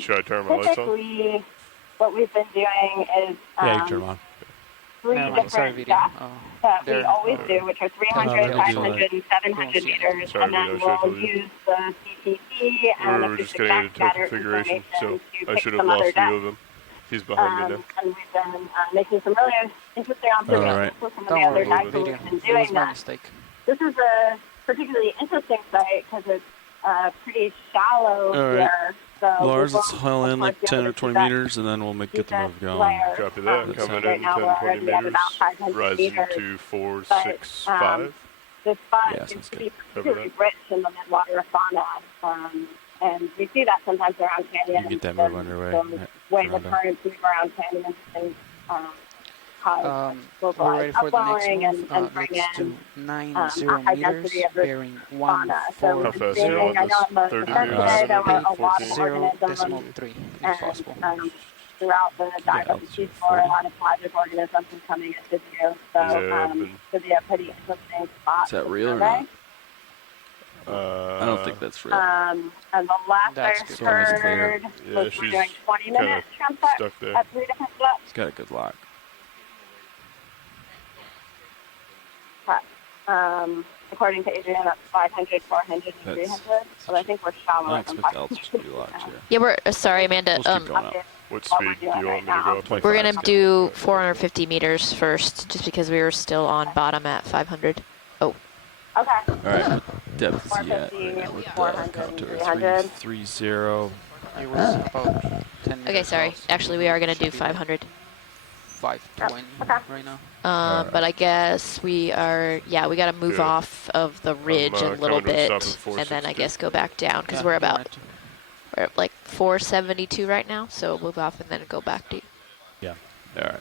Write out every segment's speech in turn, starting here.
Should I turn my lights on? Typically, what we've been doing is Yeah, you can turn them on. three different depths that we always do, which are 300, 500, and 700 meters, and then we'll use the CTC and the acoustic backscatter information so to I pick should have some lost other view depths. of him. He's behind me now. And we've been making some really interesting observations with some of the other guys who have been doing that. This is a particularly interesting site because it's pretty shallow here. So Lars, let's haul in like 10 or 20 meters, and then we'll get the move going. Copy that. Coming in 10, 20 meters, rising to 4, 6, 5. This spot seems to be particularly rich in the midwater fauna. And we see that sometimes around canyons. You get that move underway. The way the currents move around canyons and cause localized upwelling and bring in a high density of this fauna. So How fast seeing, are you I know on the 30 chart meters? today there were a lot of 0.3 if possible. and throughout the dive of the seafloor, a lot of pelagic organisms are coming into view. So should be a pretty interesting spot. Is that real or not? I don't think that's real. And the last I heard was we're doing 20-minute transect at 3 different depths. It's got a good lock. According to Adrian, that's 500, 400, and 300. So I think we're shallow. I expect altitude to be locked here. Yeah, we're sorry, Amanda. We'll keep going up. What speed do you want me to go up? We're gonna do 450 meters first, just because we were still on bottom at 500. Oh. Okay. All right. Depth is yet right now with the contour 330. It was about 10 meters. Okay, sorry. Actually, we are gonna do 500. 520 right now. But I guess we are. Yeah, we gotta move off of the ridge a little bit, and then I guess go back down because we're at like 472 right now. So move off and then go back to. Yeah. All right.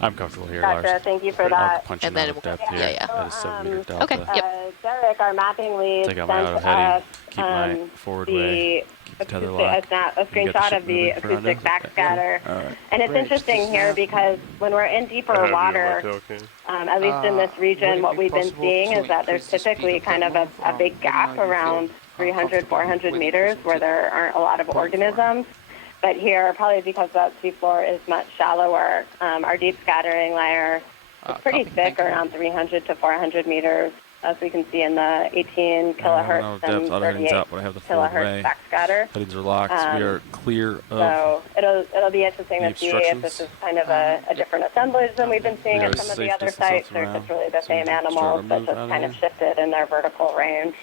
I'm comfortable here, Gotcha. Lars. Thank you for that. I'll punch him out of depth here at a 7 meter delta. Okay. Yep. Derek, our mapping lead, Take out my auto heading. Keep my forward way. Keep the tether lock. A screenshot of the acoustic backscatter. And it's interesting here because when we're in deeper water, at least in this region, what we've been seeing is that there's typically kind of a big gap around 300, 400 meters where there aren't a lot of organisms. But here, probably because that seafloor is much shallower, our deep scattering layer is pretty thick, around 300 to 400 meters, as we can see in the 18 kilohertz and 38 kilohertz backscatter. Headings are locked. We are clear of. So it'll be interesting to see if this is kind of a different assemblage than we've been seeing at some of the other sites, or if it's really the same animals, but just kind of shifted in their vertical range.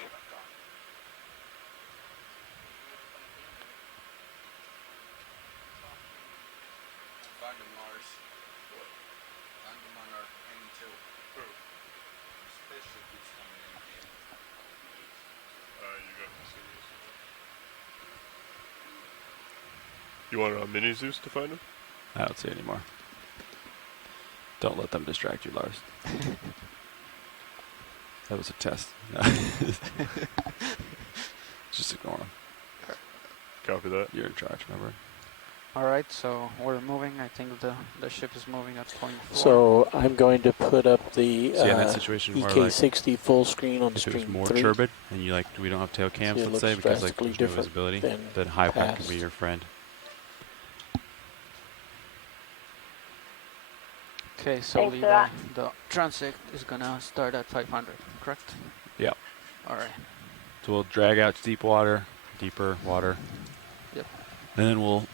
You want a mini Zeus to find him? I don't see anymore. Don't let them distract you, Lars. That was a test. No. Just ignore them. Copy that. You're in charge, remember? Alright, so we're moving. I think the ship is moving at point 4. So I'm going to put up the in that situation EK60 where, full screen on if stream 3. It was more turbid, and you we don't have tail cams, let's say, because there's no visibility, then high pack can be your friend. Okay, so the transect is gonna start at 500, correct? Yeah. Alright. So we'll drag out to deeper water. Yep. And then we'll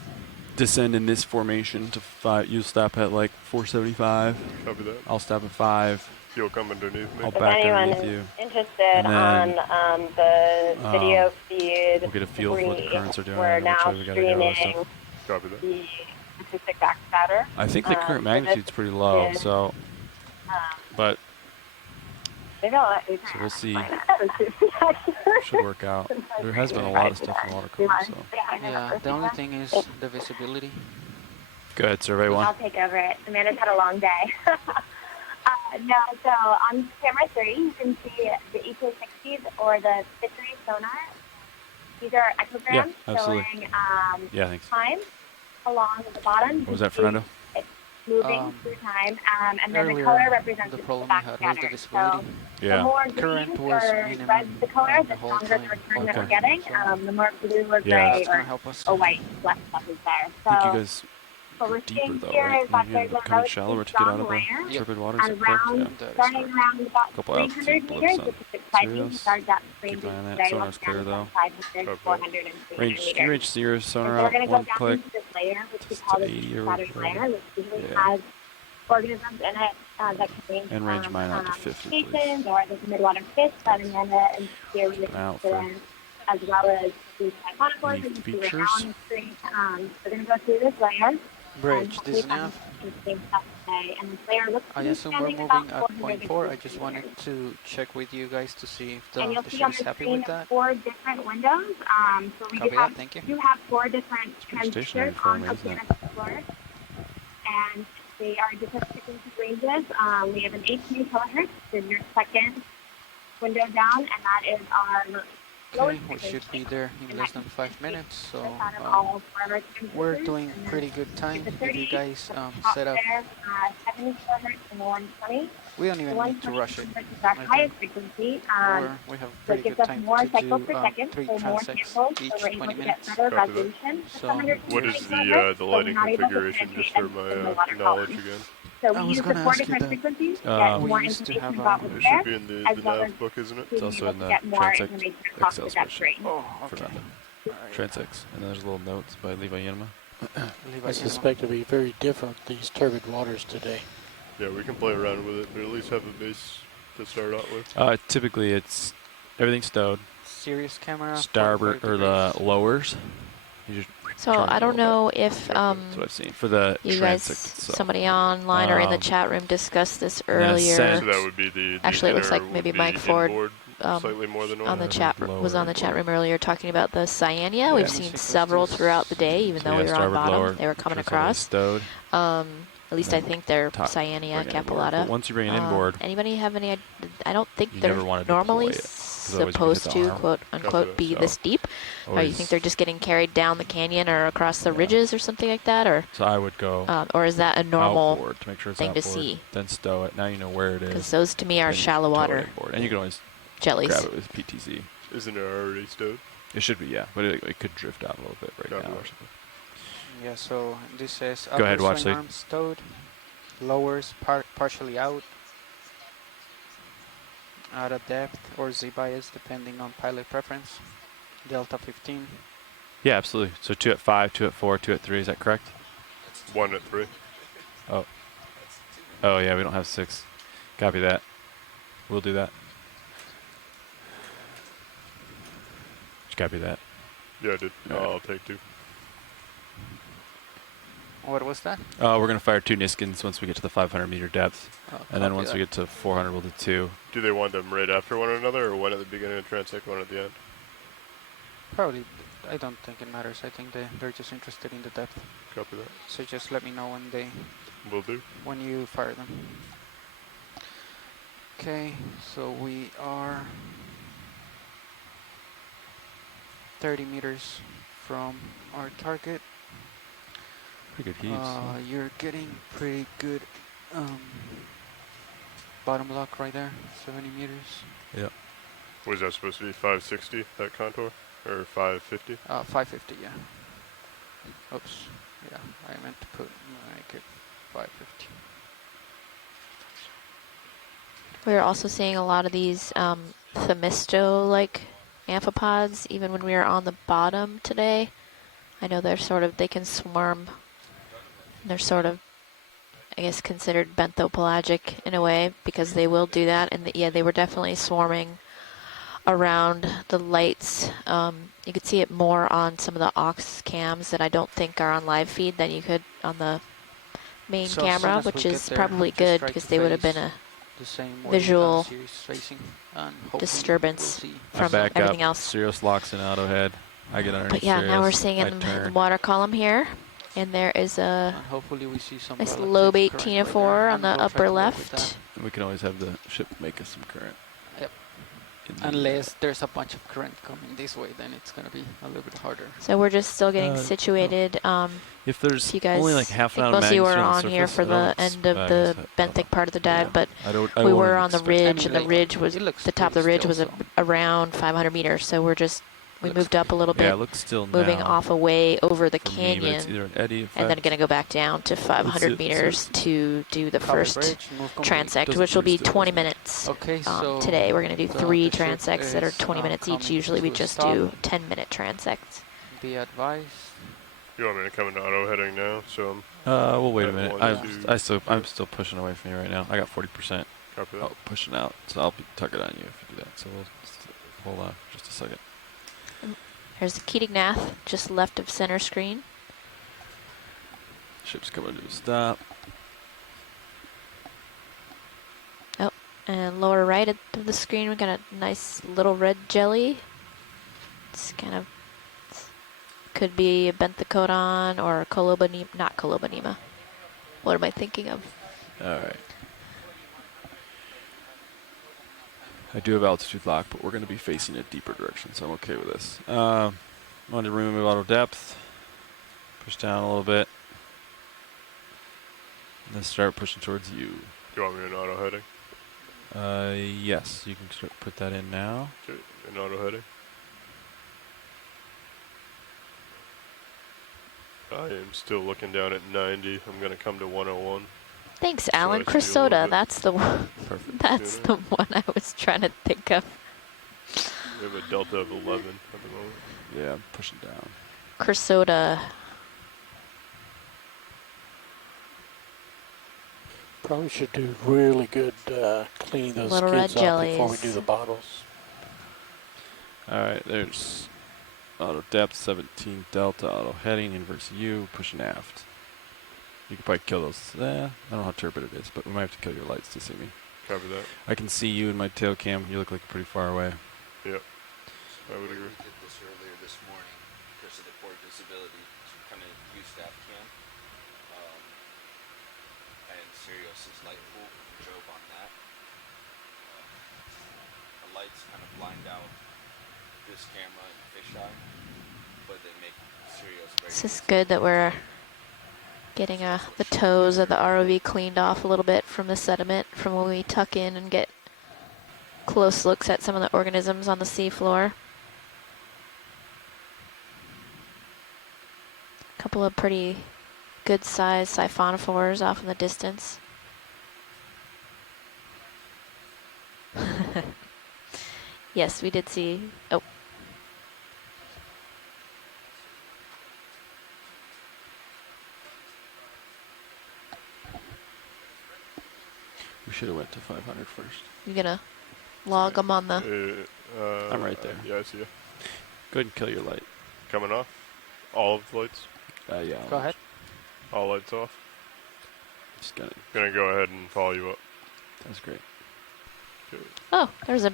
descend in this formation to 5. You'll stop at like 475. Copy that. I'll stop at 5. You'll come underneath me. I'll back underneath you. If anyone is interested on the video feed, we'll get a feel for what the currents are doing. We're now streaming Copy that. the acoustic backscatter. I think the current magnitude's pretty low, so, but, so we'll see. Should work out. There has been a lot of stuff in water column, so. Yeah, the only thing is the visibility. Go ahead, survey 1. I'll take over it. Amanda's had a long day. No, so on camera 3, you can see the EK60s or the Fishery sonar. These are echograms showing thanks. time along the bottom. What was that, Fernando? moving through time, and then the color represents the the problem we had was the backscatter. visibility. So Yeah. the more Current green was or minimum red the color, the the whole stronger the time. return that we're Okay. getting. So The more blue or Yeah. gray that's gonna or help us. a white flex stuff is there. I think So you guys what we're deeper seeing though, here right? is that You're there's a coming shallower relatively to get out strong of the layer turbid waters, is that correct? around, Yeah. That is starting correct. around about Couple 300 altitude meters, blips which on is exciting Sirius. because our depth Keep ranges an eye on that. today will Sonar's clear stand though. from 500, 400, and 300 Range, meters. range Sirius And so sonar we're out, going to go one down click. into this layer, which we Just call the 80 or battery whatever. layer, which usually Yeah. has organisms in it that can range And range from mine out to 50, please. crustaceans or the midwater fish that in it, and here we Out consider, as well as these conifers Any that you see right now features? on the screen. We're going to go through this layer. Bridge, this Hopefully nav. have the same stuff today. And this layer looks to I be assume we're standing moving about at 450 .4. I meters. just wanted to check with you guys to see if And you'll the see ship on is the happy screen with that. 4 different windows. So we Copy do that, have, thank you. do have 4 different pretty stationary transistors for on me, isn't it? Oceanus Explorer. And they are different frequency ranges. We have an 18 kilohertz, so your second window down, and that is our Okay, lowest we should frequency. be there in less than 5 minutes, so Out of all 4 of our we're transistors. doing And then pretty good time. the If 30 you guys top set up, there, 70 kilohertz and the 120. we don't The even need to 120 rush it. kilohertz is our I think highest frequency. we have So pretty it gives good us time more to cycles do per second, 3 so more transects samples, each so we're able 20 to get minutes. better Copy that. resolution. So What is the lighting configuration, just for my knowledge again? So I we was use the gonna 4 ask you different that. frequencies to We get more used to information have about It what's should there, be in the as well as nav book, isn't it? to be also able in to the get more Transect information across Excel the depth spreadsheet. range. Oh, For okay. that. Transects, and then there's little notes by Levi Yanema. I suspect it'll be very different, these turbid waters today. Yeah, we can play around with it, but at least have a base to start out with. Typically it's everything's stowed. Serious camera. Starboard 45 or the degrees. lowers. You just So turn it I a don't little know if That's what I've seen for the you guys, transect itself. somebody online or in the Um, chat room discussed this and then earlier. ascend. So that would be the Actually, it looks inner like maybe would be Mike Ford, inboard, um, slightly more than on the normal. chat Lower was on the chat inboard. room earlier talking about the Cyania. Yeah. We've Yeah, seen sequence several is- throughout the day, even So though yeah, we were on starboard, bottom. lower. They were coming Make sure it's across. Stowed. At least I And then think they're top, Cyania bring it inboard. Capillata. But once you bring it inboard, Anybody have any? I don't think You they're never wanna normally deploy it, 'cause otherwise you could hit supposed the to arm. quote unquote Copy be that. this deep. Or you think they're just getting carried down the canyon or across the Yeah. ridges or something like that, or So I would go is that a normal? outboard to make sure it's thing to outboard, see? then stow it. Now you know where it Because is. those to me are then shallow tow it water inboard. And you can always jellies. grab it with PTZ. Isn't it already stowed? It should be, yeah, but it could drift out a little bit right Copy now that. or something. Yeah, so this says Go ahead, upper watch swing Lee. arms stowed, lowers partially out of depth or Z-bias depending on pilot preference. Delta 15. Yeah, absolutely. So 2 at 5, 2 at 4, 2 at 3, is that correct? 1 at 3. Oh yeah, we don't have 6. Copy that. We'll do that. Just copy that. Yeah, I did. Alright. I'll take 2. What was that? We're going to fire 2 Niskins once we get to the 500 meter depth. Oh, And then copy once we that. get to 400, we'll do 2. Do they want them right after one another, or one at the beginning of transect, one at the end? Probably, I don't think it matters. I think they're just interested in the depth. Copy that. So just let me know Will do. when you fire them. Okay, so we are 30 meters from our target. Pretty good heaves. You're getting pretty good bottom lock right there, 70 meters. Was that supposed to be 560, that contour? Or 550? 550, yeah. Oops, yeah, I meant to make it 550. We're also seeing a lot of these Themisto-like amphipods, even when we were on the bottom today. I know they can swarm. They're sort of, I guess, considered benthopelagic in a way, because they will do that. And they were definitely swarming around the lights. You could see it more on some of the aux cams that I don't think are on live feed than you could on the main So as soon camera, as we which get is there, probably just good try because to they would have been face a the same way visual Sirius is facing, and hopefully disturbance. we'll see. I from back everything up. else. Sirius locks in auto head. I get underneath But yeah, now we're Sirius, seeing I in the turn. water column here, and there is a And hopefully we see some nice relative low current 18 right or 4 there, on and the we'll try upper to work with left. that. And we can always have the ship make us some current. Yep. In the- Unless there's a bunch of current coming this way, then it's going to be a little bit harder. So we're just still getting no. situated. If there's you guys, only like half an I hour think most of you were magnitude on here surface, for I the don't end of expect- the I guess I- benthic part of the dive, but I we wouldn't were on the expect- ridge, I mean, and the like, ridge was it looks the top of the pretty ridge was still, so- around 500 meters. So we're just we Looks moved up a little Yeah, it bit, looks still moving now off away over the for me, but it's canyon, either an eddy effect. and then going to go back down to 500 it, meters to do the Covered first bridge, move complete. transect, Doesn't which will be pretty still, 20 doesn't it? minutes. Okay, so Today we're going to do the 3 ship transects that are is 20 now minutes each. coming Usually we to just stop. do 10-minute transects. Be advised. You want me to come into auto heading now? So We'll wait a At minute. 1, 2. I'm still pushing away from you right now. I got 40%. copy that. Oh, pushing out. So I'll tuck it on you if you do that. So we'll hold on for just a second. There's the Keatingnath just left of center screen. Ship's coming to a stop. And lower right of the screen, we got a nice little red jelly. It's kind of, could be a benthicoton or a Colobonema, not Colobonema. What am I thinking of? All right. I do have altitude lock, but we're going to be facing a deeper direction, so I'm okay with this. I want to remove auto depth. Push down a little bit. And then start pushing towards you. Do you want me in auto heading? Yes, you can start put that in now. Okay, in auto heading. I am still looking down at 90. I'm going to come to 101. Thanks, So Alan. I see a little Crisota, bit. that's the one. Perfect. That's the one I was trying to think of. We have a delta of 11 at the moment. Yeah, I'm pushing down. Crisota. Probably should do really good cleaning those Little red skids off before we jellies. do the bottles. All right, there's auto depth, 17 delta, auto heading, inverse U, pushing aft. You can probably kill those. I don't know how turbid it is, but we might have to kill your lights to see me. Copy that. I can see you in my tail cam. You look like you're pretty far away. Yep. I would agree. We did this earlier this morning because of the poor visibility. So we kind of used that cam. And Sirius's light pool drove on that. The lights kind of blind out this camera and fisheye, but they make Sirius very This is good that we're getting the toes of the ROV cleaned off a little bit from the sediment from when we tuck in and get close looks at some of the organisms on the seafloor. A couple of pretty good sized siphonophores off in the distance. Yes, we did see. Oh. We should have went to 500 first. You gonna log them on the... I'm right there. Yeah, I see you. Go ahead and kill your light. Coming off. All of the lights. Yeah. Go ahead. All lights off. Just gonna. Gonna go ahead and follow you up. That's great. Okay. Oh, there's a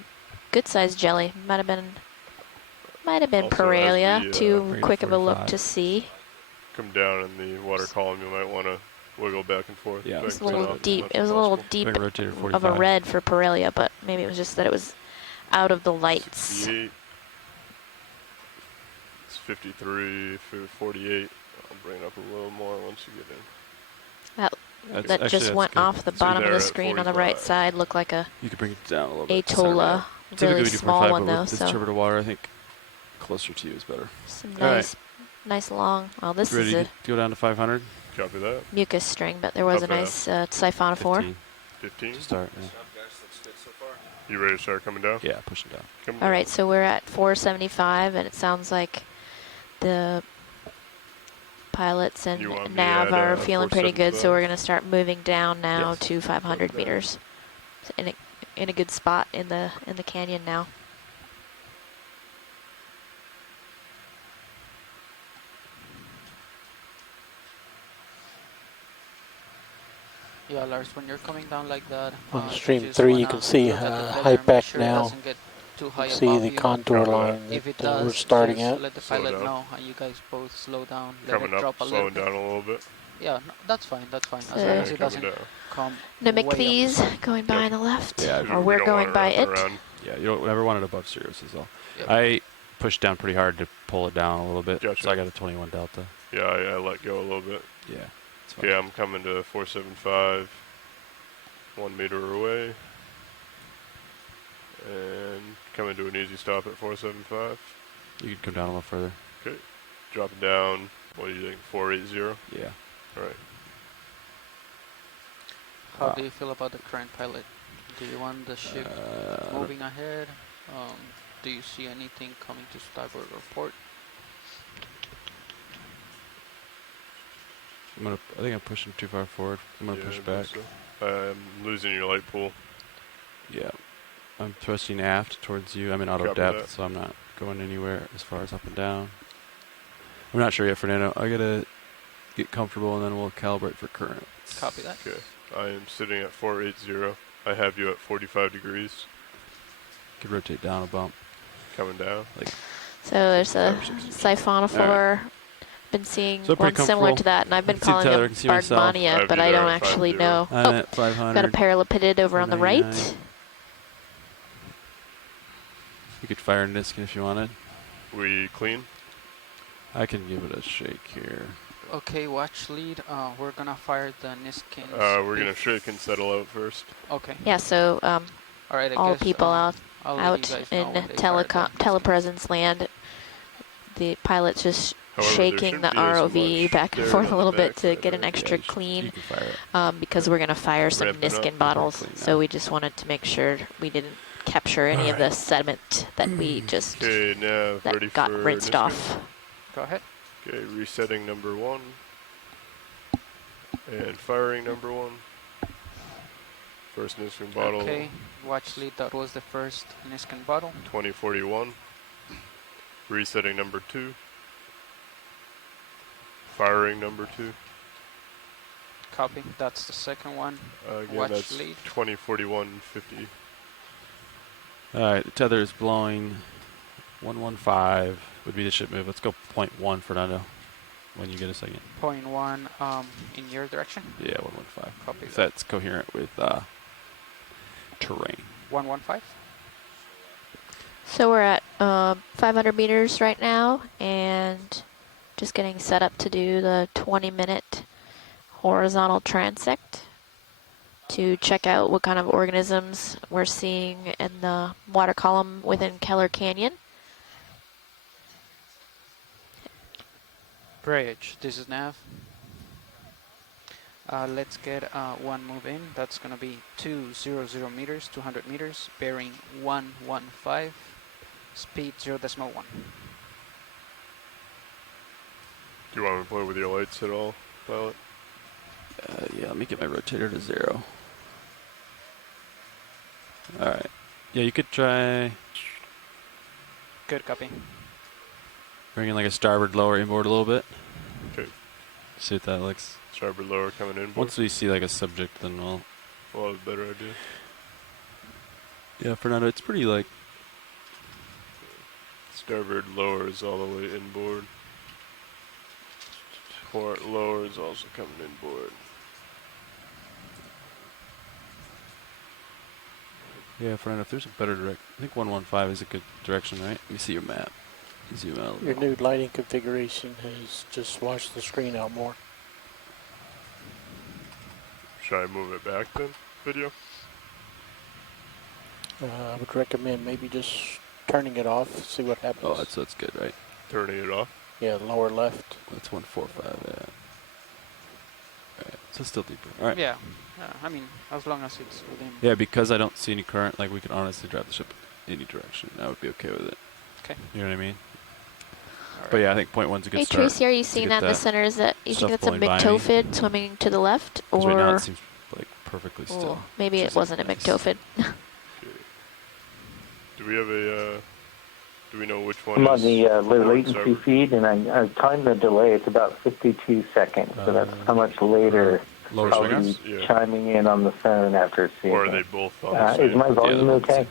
good sized jelly. Might have been Also, as Paralia. we, Too bring it quick of a look 45. to see. Come down in the water column, you might want to wiggle back and forth. Yeah. back It's a and little forth as deep. much It was as a little possible. deep Bring rotator 45. of a red for Paralia, but maybe it was just that it was out of the lights. 68. It's 53, 48. I'll bring it up a little more once you get in. That's- That actually, just that's went good. off the So bottom of there the at screen on the right 45. side. Looked like a You could bring it down a little bit. Atola, Typically really we do small 45, one but though. with this So turbid water, I think closer to you is better. some All right. nice, nice long. Well, this Ready is a to go down to 500? Copy that. mucus string, but there was a Up, nice siphonophore. 15 15. to start. Yeah. Job, guys. Looks good so far. You ready to start coming down? Yeah, pushing down. Come All right, so we're at 475, and it sounds like the pilots and You want me nav at, are feeling pretty good, so 475? we're going to start moving down now Yes. to 500 Okay. meters. So in a good spot in the canyon now. Yeah, Lars, when you're coming down like that, On you stream just 3, you wanna can see look at the weather, high make back sure it now. doesn't get too high See above the you. contour Copy that. line If it that does, we're starting just at. let the Slow pilot down. know, and you guys both slow down, let Coming it drop up, a little slowing bit. down a little bit. Yeah, no, that's fine, as long So- as Yeah, it coming doesn't down. come Mimic way up. these going by Yep. on the left, Yeah, or We we're don't going want by wrap it. around. Yeah, you don't ever want it above Sirius as well. Yep. I pushed down pretty hard to pull it down a little bit. Gotcha. So I got a 21 delta. Yeah, I let go a little bit. Yeah. It's fine. Okay, I'm coming to 475, 1 meter away, and coming to an easy stop at 475. You can come down a little further. Okay, drop it down. What do you think? 480. Yeah. All right. How do you feel about the current pilot? Do you want the ship moving ahead? Do you see anything coming to starboard or port? I think I'm pushing too far forward. I'm gonna push back. So. I'm losing your light pool. Yeah. I'm thrusting aft towards you. I'm in auto Copy depth, that. so I'm not going anywhere as far as up and down. I'm not sure yet, Fernando. I gotta get comfortable, and then we'll calibrate for currents. Copy that. Okay, I am sitting at 480. I have you at 45 degrees. Could rotate down a bump. Coming down. So there's a siphonophore. Been seeing So one similar to that, and I've been calling him Bardmania, but I don't actually know. I'm at 500. Got a parallelipid over on the right. You could fire Niskin if you wanted. We clean? I can give it a shake here. Okay, watch lead. We're gonna fire the Niskin. We're gonna shake and settle out first. Okay. Yeah, so All right, all people out I'll let you in guys know when they fire the Niskin. telepresence land. The pilot's just However, there shaking the shouldn't be as ROV much back and there forth a on little the bit to backside, get an right? extra You clean can fire it. because we're going to fire some Ramp it up. Niskin bottles. Clean So now. we just wanted to make sure we didn't capture any of the sediment that we just Okay, now ready that got for rinsed Niskin. off. Go ahead. Okay, resetting number 1. And firing number 1. First Niskin bottle, Okay, watch lead. That was the first Niskin bottle. 2041. Resetting number 2. Firing number 2. Copy. That's the second one. Again, Watch that's lead. 2041-50. Alright, the tether is blowing. 115 would be the ship move. Let's go 0.1, Fernando, when you get a second. 0.1 in your direction. Yeah, 115. Copy If that. that's coherent with terrain. 115. So we're at 500 meters right now, and just getting set up to do the 20-minute horizontal transect to check out what kind of organisms we're seeing in the water column within Keller Canyon. Bridge. This is nav. Let's get one move in. That's going to be 200 meters, 200 meters, bearing 115, speed 0.1. Do you want me to play with your lights at all, pilot? Yeah, let me get my rotator to 0. Alright. Yeah, you could try Good copy. bringing like a starboard lower inboard a little bit. Okay. See what that looks. Starboard lower coming in. Once we see like a subject, then We'll have a better idea. Yeah, Fernando, it's pretty like... Starboard lower is all the way inboard. Port lower is also coming inboard. Yeah, Fernando, if there's a better direct... I think 115 is a good direction, right? Let me see your map. Zoom out a Your little. new lighting configuration has just washed the screen out more. Should I move it back then? Video? I would recommend maybe just turning it off, see what happens. Oh, that's good, right? Turning it off. Yeah, lower left. That's 145, yeah. Alright, so still deeper. Alright. Yeah. I mean, as long as it's within. Yeah, because I don't see any current, like we could honestly drive the ship any direction. I would be okay with it. Okay. You know what I mean? All But right. yeah, I think 0.1's a good Hey start. Tracy, are you to seeing get that in the center? Is that you stuff think that's a blowing by me. myctophid swimming to the left, 'Cause right now or it seems like perfectly still. oh, maybe which it is wasn't a nice. myctophid? Okay. Do we have a, do we know which one I'm on is the low forward, latency starboard? feed, and I timed the delay. It's about 52 seconds, so that's how much later Lower I'll swingers? be Yeah. chiming in on the phone after seeing Or are they it. both on the Is same? my volume Yeah, okay?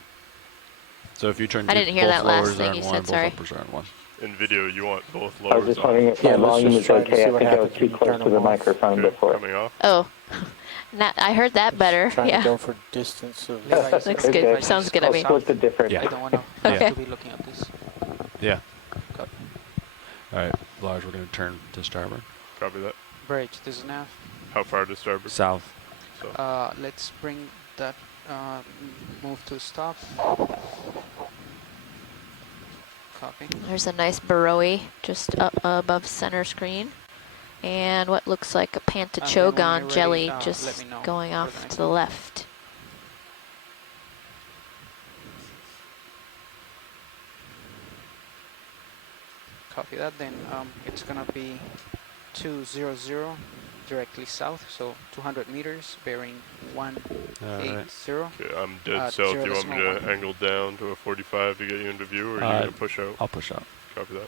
So if you turn I two, didn't hear both that last lowers are thing on you one, said, both sorry. uppers are on one. In video, you want both I was lowers just on. wondering if my Yeah, let's volume just is try to okay. see I what think I was happens too when you close turn to the them off. microphone Okay, before. coming off. Oh, I heard that better. Trying to Yeah. go for distance of... Levi's Looks good. Okay. Sounds good to I'll me. split the difference. Yeah. I don't want to Okay. to be looking at this. Yeah. All right, Lars, we're going to turn to starboard. Copy that. Bridge, this is nav. How far to starboard? South. So. Let's bring that, move to stop. Copy. There's a nice Baroe just up above center screen. And what looks like a Pantachogon jelly just going off to the left. Copy that, then it's gonna be 200 directly south, so 200 meters, bearing 180. Okay, I'm dead south. Do you want me to angle down to a 45 to get you into view, or are you going to push out? I'll push out. Copy that.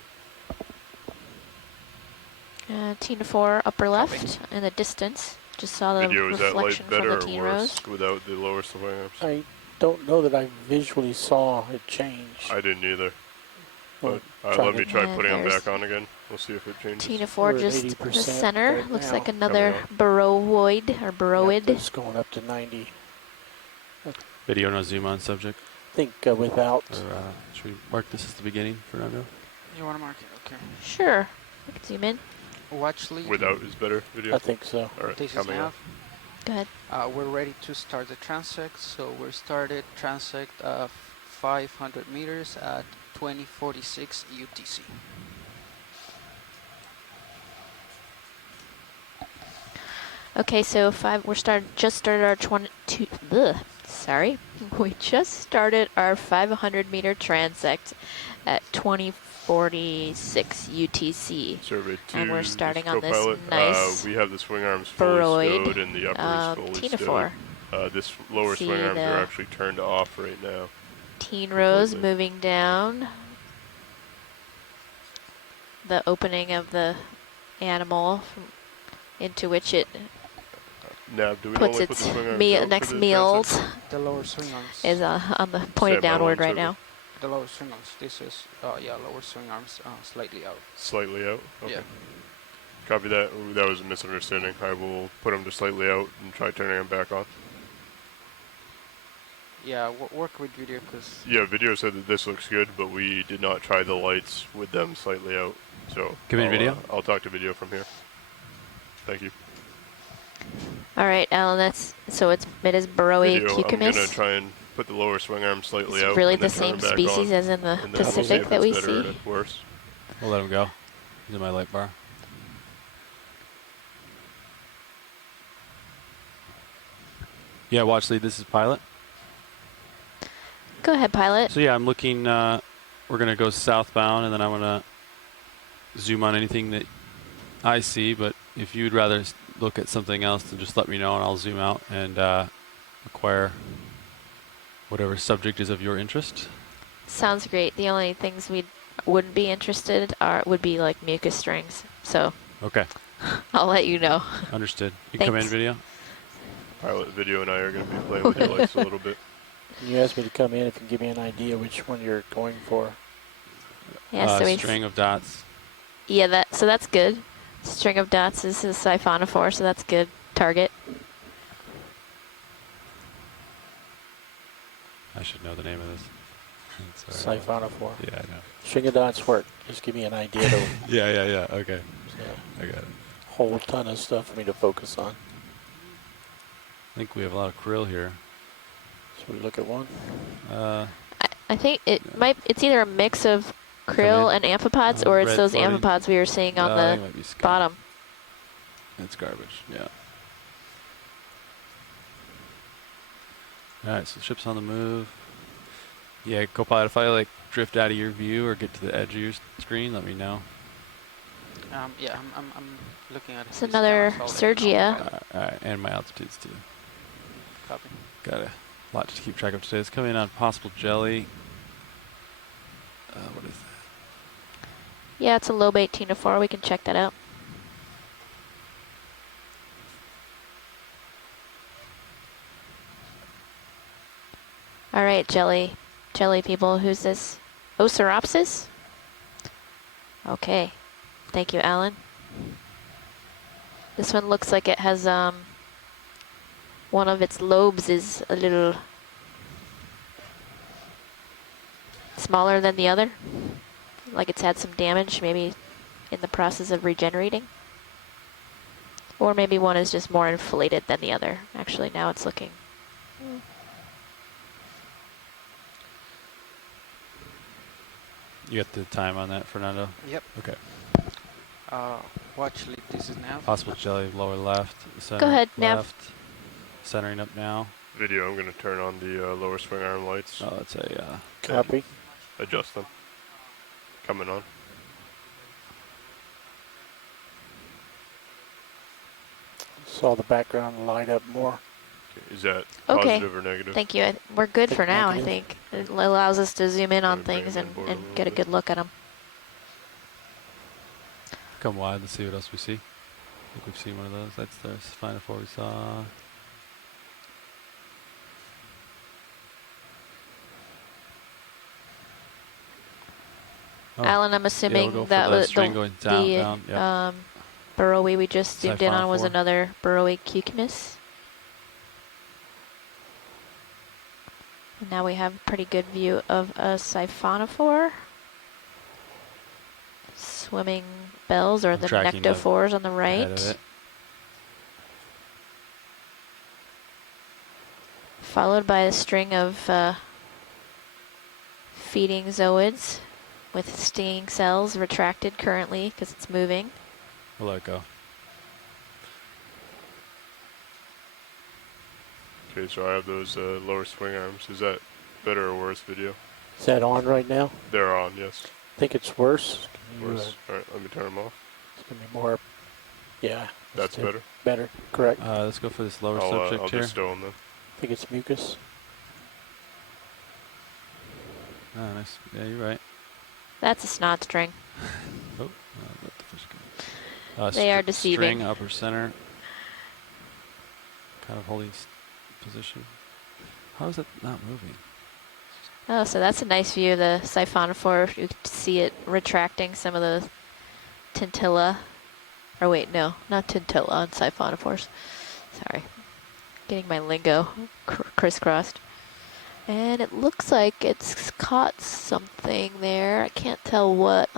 Tina 4 upper left in the distance. Just saw the Video, is that light reflection better from the or worse T-Rose. without the lower swing arms? I don't know that I visually saw it change. I didn't either. Well, But let me try And putting them there's back on again. We'll see if it changes. Tina 4 We're at just 80% the center. right Looks now. like another Baroid or Baroid. It's going up to 90. Video no zoom on subject. I think without. Or, should we mark this as the beginning, Fernando? You want to mark it? Okay. Sure. We can zoom in. Watch lead. Without is better video? I think so. All right, This is coming nav. up. Go ahead. We're ready to start the transect, so we're started transect 500 meters at 2046 UTC. Okay, so just started our 22. Sorry, we just started our 500 meter transect at 2046 UTC. Survey 2. And we're starting this on this co-pilot. nice we have the swing arms fully Baroid, stowed and the upper is fully Tina stowed. 4. This lower See swing arms are the actually turned off right now. Teen Rose Completely. moving down. The opening of the animal into which it Nav, do we puts normally put its the swing arms out next for the meals transect? The lower swing arms. is on the pointed Stand by downward one right survey. now. The lower swing arms. This is lower swing arms slightly out. Slightly out? Okay. Yeah. Copy that. Ooh, that was a misunderstanding. I will put them to slightly out and try turning them back on. Yeah, work with video because Yeah, video said that this looks good, but we did not try the lights with them slightly out. So Come in video? I'll talk to video from here. Thank you. All right, Alan. It is Baroe Video, I'm gonna cucumis. try and put the lower swing arm slightly It's out. really and the then turn same them back species on, as in the and then we'll see Pacific if that it's we better see. or it's worse. We'll let him go. He's in my light bar. Yeah, watch lead. This is pilot. Go ahead, pilot. So yeah, I'm looking. We're gonna go southbound, and then I want to zoom on anything that I see. But if you'd rather look at something else, then just let me know, and I'll zoom out and acquire whatever subject is of your interest. Sounds great. The only things we wouldn't be interested would be like mucus strings. So Okay, I'll let you know. understood. You come in Thanks. video. Pilot, video, and I are going to be playing with the lights a little bit. You asked me to come in if you can give me an idea which one you're going for. Yeah, so String of dots. yeah, so that's good. String of dots. This is siphonophore, so that's good. Target. I should know the name of this. Sorry. Siphonophore. Yeah, I know. String of dots work. Just give me an idea to Yeah. Okay, so, I got it. whole ton of stuff for me to focus on. I think we have a lot of krill here. So we look at one. I think it's either a mix of krill and amphipods, or it's red those floating. amphipods we were seeing on I think it might be the skunk. bottom. It's garbage, yeah. Alright, so the ship's on the move. Yeah, co-pilot, if I drift out of your view or get to the edge of your screen, let me know. yeah, I'm looking at. It's this another now, so I'll let you know. Sergia. Alright, and my altitudes too. Copy. Got a lot to keep track of today. It's coming in on possible jelly. What is that? Yeah, it's a low bait Tina 4. We can check that out. All right, jelly people. Who's this? Oceropsis? Okay. Thank you, Alan. This one looks like it has one of its lobes is a little smaller than the other. like it's had some damage, maybe in the process of regenerating. Or maybe one is just more inflated than the other. Actually, now it's looking. You got the time on that, Fernando? Yep. Okay. Watch lead. This is now. Possible jelly, lower left. Center Go ahead, Nav. left. Centering up now. Video, I'm going to turn on the lower swing arm lights. Oh, it's a Copy. Adjust them. Coming on. Saw the background light up more. Okay. Is that Okay. positive or negative? Thank you. We're good for now, I Negative. think. It allows us to zoom in on Gonna bring things them and, inboard a and little get a bit. good look at them. come wide. Let's see what else we see. I think we've seen one of those. That's the Final Four we saw. Oh, Alan, I'm yeah, assuming we'll go for that the was string going down, the down. Yep. burrowy we just zoomed in on was Siphonophore. another burrowy cucumis. And now we have a pretty good view of a siphonophore. Swimming bells, or I'm the tracking the nectophores on the Head of right. it. Followed by a string of feeding zooids with stinging cells retracted currently because it's moving. We'll let it go. Okay, so I have those lower swing arms. Is that better or worse video? Is that on right now? They're on, yes. I think it's worse. Can you, Worse. All right, let me turn them off. it's going to be more, yeah. That's better. Better, correct. Let's go for this lower I'll subject here. just stow them then. I think it's mucus. Oh, nice. Yeah, you're right. That's a snot string. Oh, let the fish go. They are deceiving. String, upper center. Kind of holding position. How is it not moving? Oh, so that's a nice view of the siphonophore. You can see it retracting some of the tintilla. Or wait, no, not tintilla on siphonophores. Sorry. Getting my lingo crisscrossed. And it looks like it's caught something there. I can't tell what.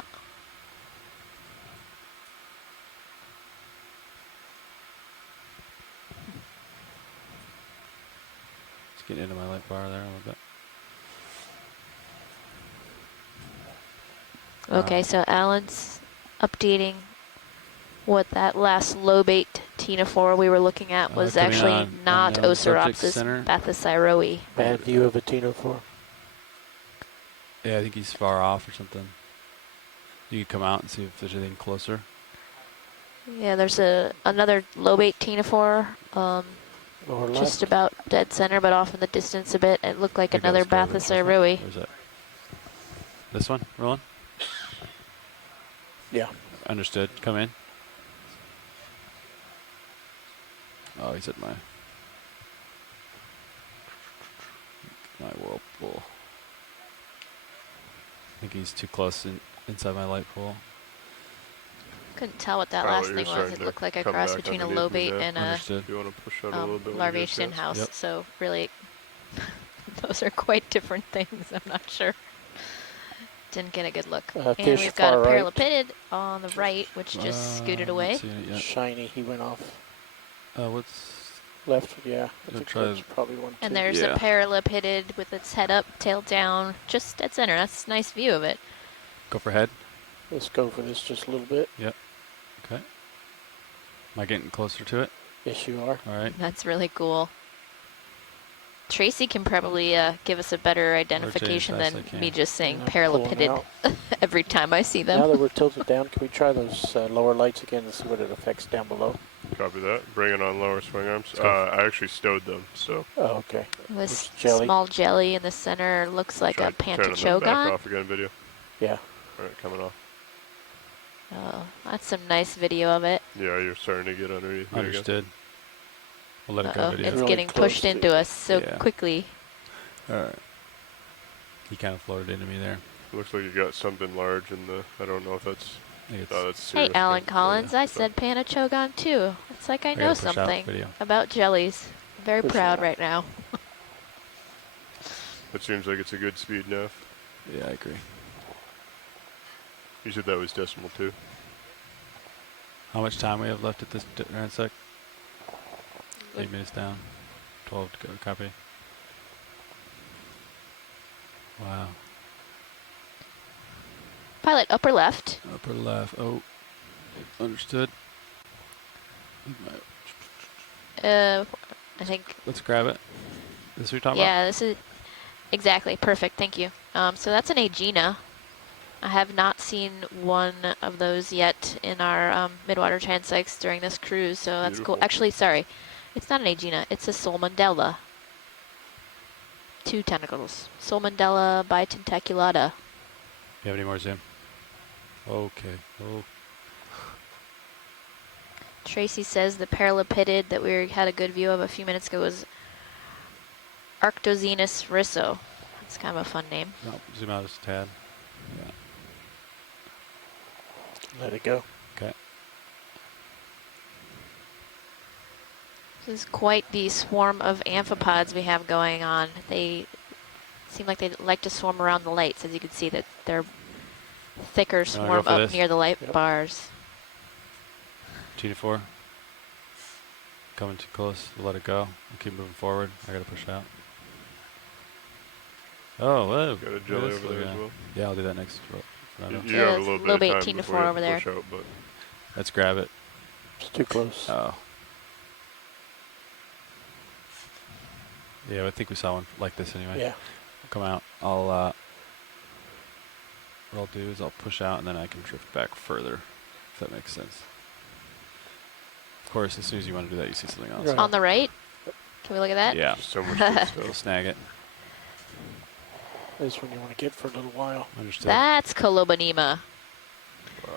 Just getting into my light bar there a little bit. Okay, so Alan's updating what that last lobate ctenophore we were looking at was coming actually on not the subject Oceropsis center. bathysiroe. Bad view of a ctenophore. Yeah, I think he's far off or something. You can come out and see if there's anything closer. Yeah, there's another lobate ctenophore, Lower just left. about dead center, but off in the distance a bit. It looked like Here another goes Garbage, isn't it? bathysiroe. Where's that? This one, Roland? Yeah. Understood. Come in. Oh, he's at my whirlpool. I think he's too close inside my light pool. Couldn't tell what that Carl, last you're thing was. starting it to looked like a come cross back between a underneath me lobate there. and a Understood. If you want to push out a little bit. when you get a larvation chance. house. Yep. So really, those are quite different things. I'm not sure. Didn't get a good look. And Fish we've got a far right. paralipidid on the right, which just scooted away. Not seeing it yet. Shiny, he went off. What's Left, yeah. I Gonna think try that's probably one too. And there's Yeah. a paralipidid with its head up, tail down, just dead center. That's a nice view of it. go for head? Let's go for this just a little bit. Okay. Am I getting closer to it? Yes, you are. All right. That's really cool. Tracy can probably give us a better identification fast than I can. me just saying Yeah, pulling paralipidid out. every time I see Now them. that we're tilted down, can we try those lower lights again and see what it affects down below? Copy that. Bringing on lower swing arms. Let's go. I actually stowed them, so Oh, okay. This jelly. small jelly in the center looks like try a turning them back pantachogon. off again. Video. Yeah. All right, coming off. Oh, that's some nice video of it. Yeah, you're starting to get underneath me again. Understood. We'll let it go Uh-oh, video. it's Really getting close pushed to- into us so Yeah. quickly. All right. He kind of floated into me there. Looks like you got something large in the. I don't know if that's. I think it's, That's Hey, serious. Alan but- Collins, I so- said pantachogon too. It's like I know gotta push out something video. about jellies. Very Push it proud out. right now. It seems like it's a good speed now. yeah, I agree. You said that was decimal 2. How much time we have left at this transect? 8 minutes down. 12 to go. Copy. Wow. Pilot, upper left. Upper left. Oh, understood. I think. Let's grab it. This what you're talking about? Yeah, this is exactly perfect. Thank you. So that's an Aegina. I have not seen one of those yet in our midwater transects during this cruise, so that's cool. Actually, sorry, it's not an Aegina. It's a Solmundella. 2 tentacles. Solmundella bitentaculata. You have any more zoom? Okay. Oh. Tracy says the paralipidid that we had a good view of a few minutes ago was Arctozenus risso. That's kind of a fun name. No, zoom out just a tad. Yeah. Let it go. Okay. This is quite the swarm of amphipods we have going on. They seem like they like to swarm around the lights, as you can see that they're thicker swarm up near the light bars. G4. Coming too close. We'll let it go. We'll keep moving forward. I gotta push out. Oh, whoa. Got a jelly over there as well. Yeah, I'll do that next. You have a little bit of time 18 to before 4 you over there. push out, but Let's grab it. It's too close. Oh. Yeah, I think we saw one like this anyway. Yeah. Come out. I'll what I'll do is I'll push out and then I can drift back further, if that makes sense. Of course, as soon as you want to do that, you see something else. Right. On the right? Can we look at that? Yeah. so much good stuff. We'll snag it. That's when you want to get for a little while. Understood. That's Colobanema. Wow.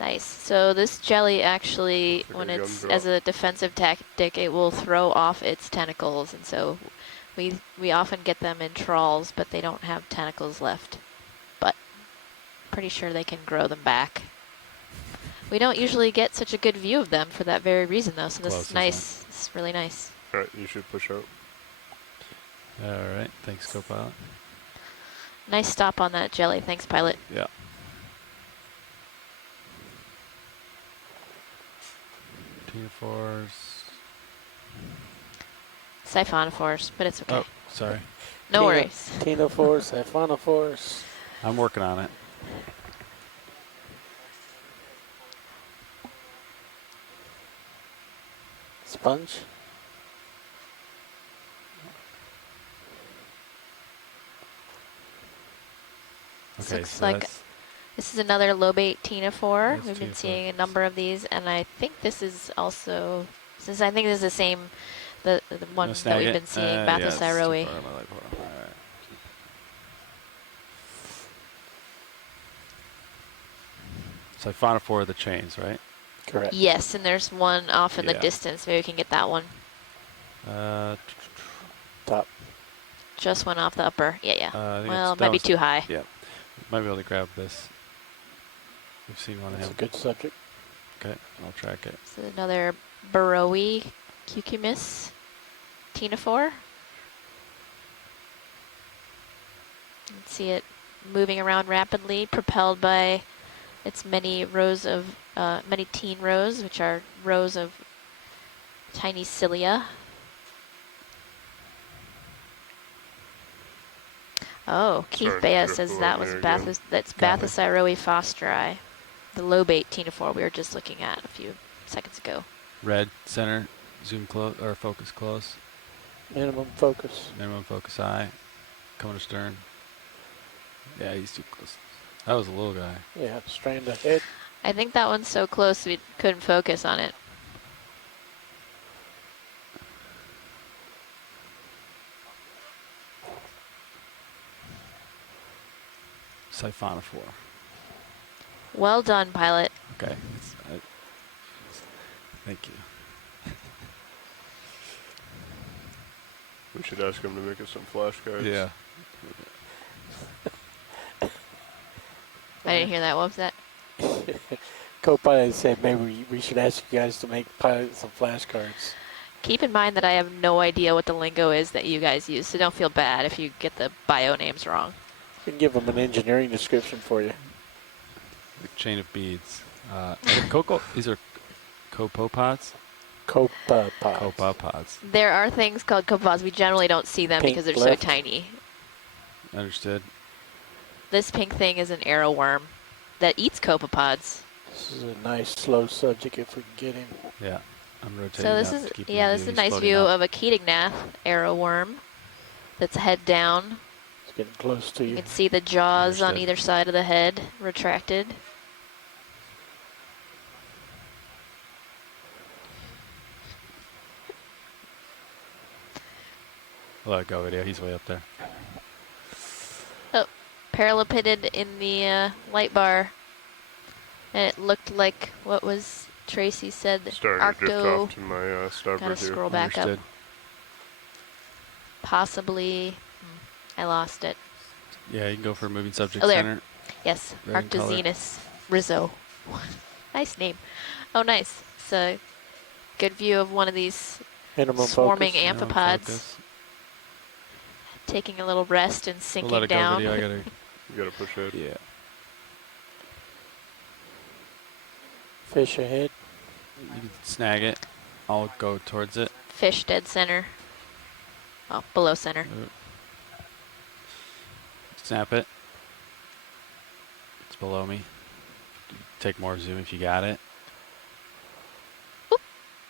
Nice. So this jelly actually, Looks like when a it's gumdrop. as a defensive tactic, it will throw off its tentacles, and so we often get them in trawls, but they don't have tentacles left. But pretty sure they can grow them back. We don't usually get such a good view of them for that very reason, though. So this Close, is nice. This is really nice. All right, you should push out. All right. Thanks, co-pilot. Nice stop on that jelly. Thanks, pilot. Yeah. T4s. Siphonophores, but it's okay. Oh, sorry. No worries. Ctenophores, siphonophores. I'm working on it. Sponge. This Okay, looks so like that's this is another lobate ctenophore. Yes, We've been ctenophore. seeing a number of these, and I think this is also, since I think this is the same, the one gonna that snag we've it. been seeing, Yeah, it's too Bathysiroe. far on my leg. Hold on. All right. Siphonophore are the chains, right? Correct. Yes, and there's one off in the Yeah. distance. Maybe we can get that one. Top. Just one off the upper. Yeah, yeah. I think Well, it's it might be down- too high. Yeah. Might be able to grab this. We've seen one of That's a him. good subject. Okay, I'll track it. This is another Burrowie cucumis ctenophore. You can see it moving around rapidly, propelled by its many rows of, many teen rows, which are rows of tiny cilia. Oh, Keith Sorry, Bea drift says away that was there again. that's Got me. Bathysiroe fosteri, the lobate ctenophore we were just looking at a few seconds ago. Red center, zoom close or focus close. Minimum focus. Minimum focus eye. Coming to stern. Yeah, he's too close. That was a little guy. Yeah, strand ahead. I think that one's so close we couldn't focus on it. Siphonophore. Well done, pilot. Okay. Thank you. We should ask him to make us some flashcards. Yeah. I didn't hear that. What was that? Co-pilot said maybe we should ask you guys to make pilot some flashcards. Keep in mind that I have no idea what the lingo is that you guys use, so don't feel bad if you get the bio names wrong. We can give them an engineering description for you. The chain of beads. Coco. These are copepods. Copepods. Copepods. There are things called copepods. We generally don't see them Pink because they're left. so tiny. Understood. This pink thing is an arrowworm that eats copepods. This is a nice slow subject if we can get him. Yeah. I'm rotating. So this up is to keep him yeah, in this is view. a He's nice floating view up. of a Ketognath arrowworm that's head down. It's getting close to You you. can see the jaws on Understood. either side of the head retracted. Let it go video. He's way up there. Oh, paralleled in the light bar. And it looked like what was Tracy said, Starting to drift Arcto. off to my starboard Gotta here. scroll back Understood. up. Possibly, I lost it. Yeah, you can go for moving subject Oh, there. center. Yes, Red in color. Arctozenus Rizzo. Nice name. Oh, nice. It's a good view of one of these Minimum swarming focus. Minimum amphipods focus. taking a little rest and We'll sinking let it down. go video. I You gotta push it. yeah. Fish ahead. You can snag it. I'll go towards it. Fish dead center. Oh, below center. Snap it. It's below me. Take more zoom if you got it.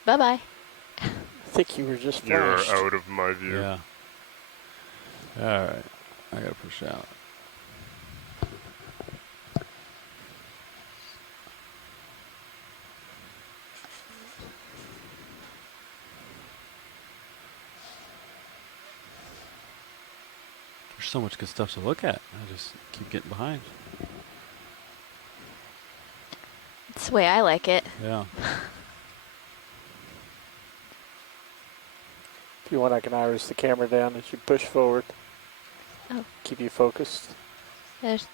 Bye-bye. I think you were just You're flashed. out of my view. Yeah. Alright. I gotta push out. There's so much good stuff to look at. I just keep getting behind. It's the way I like it. Yeah. If you want, I can iris the camera down as you push forward. Oh. Keep you focused. There's,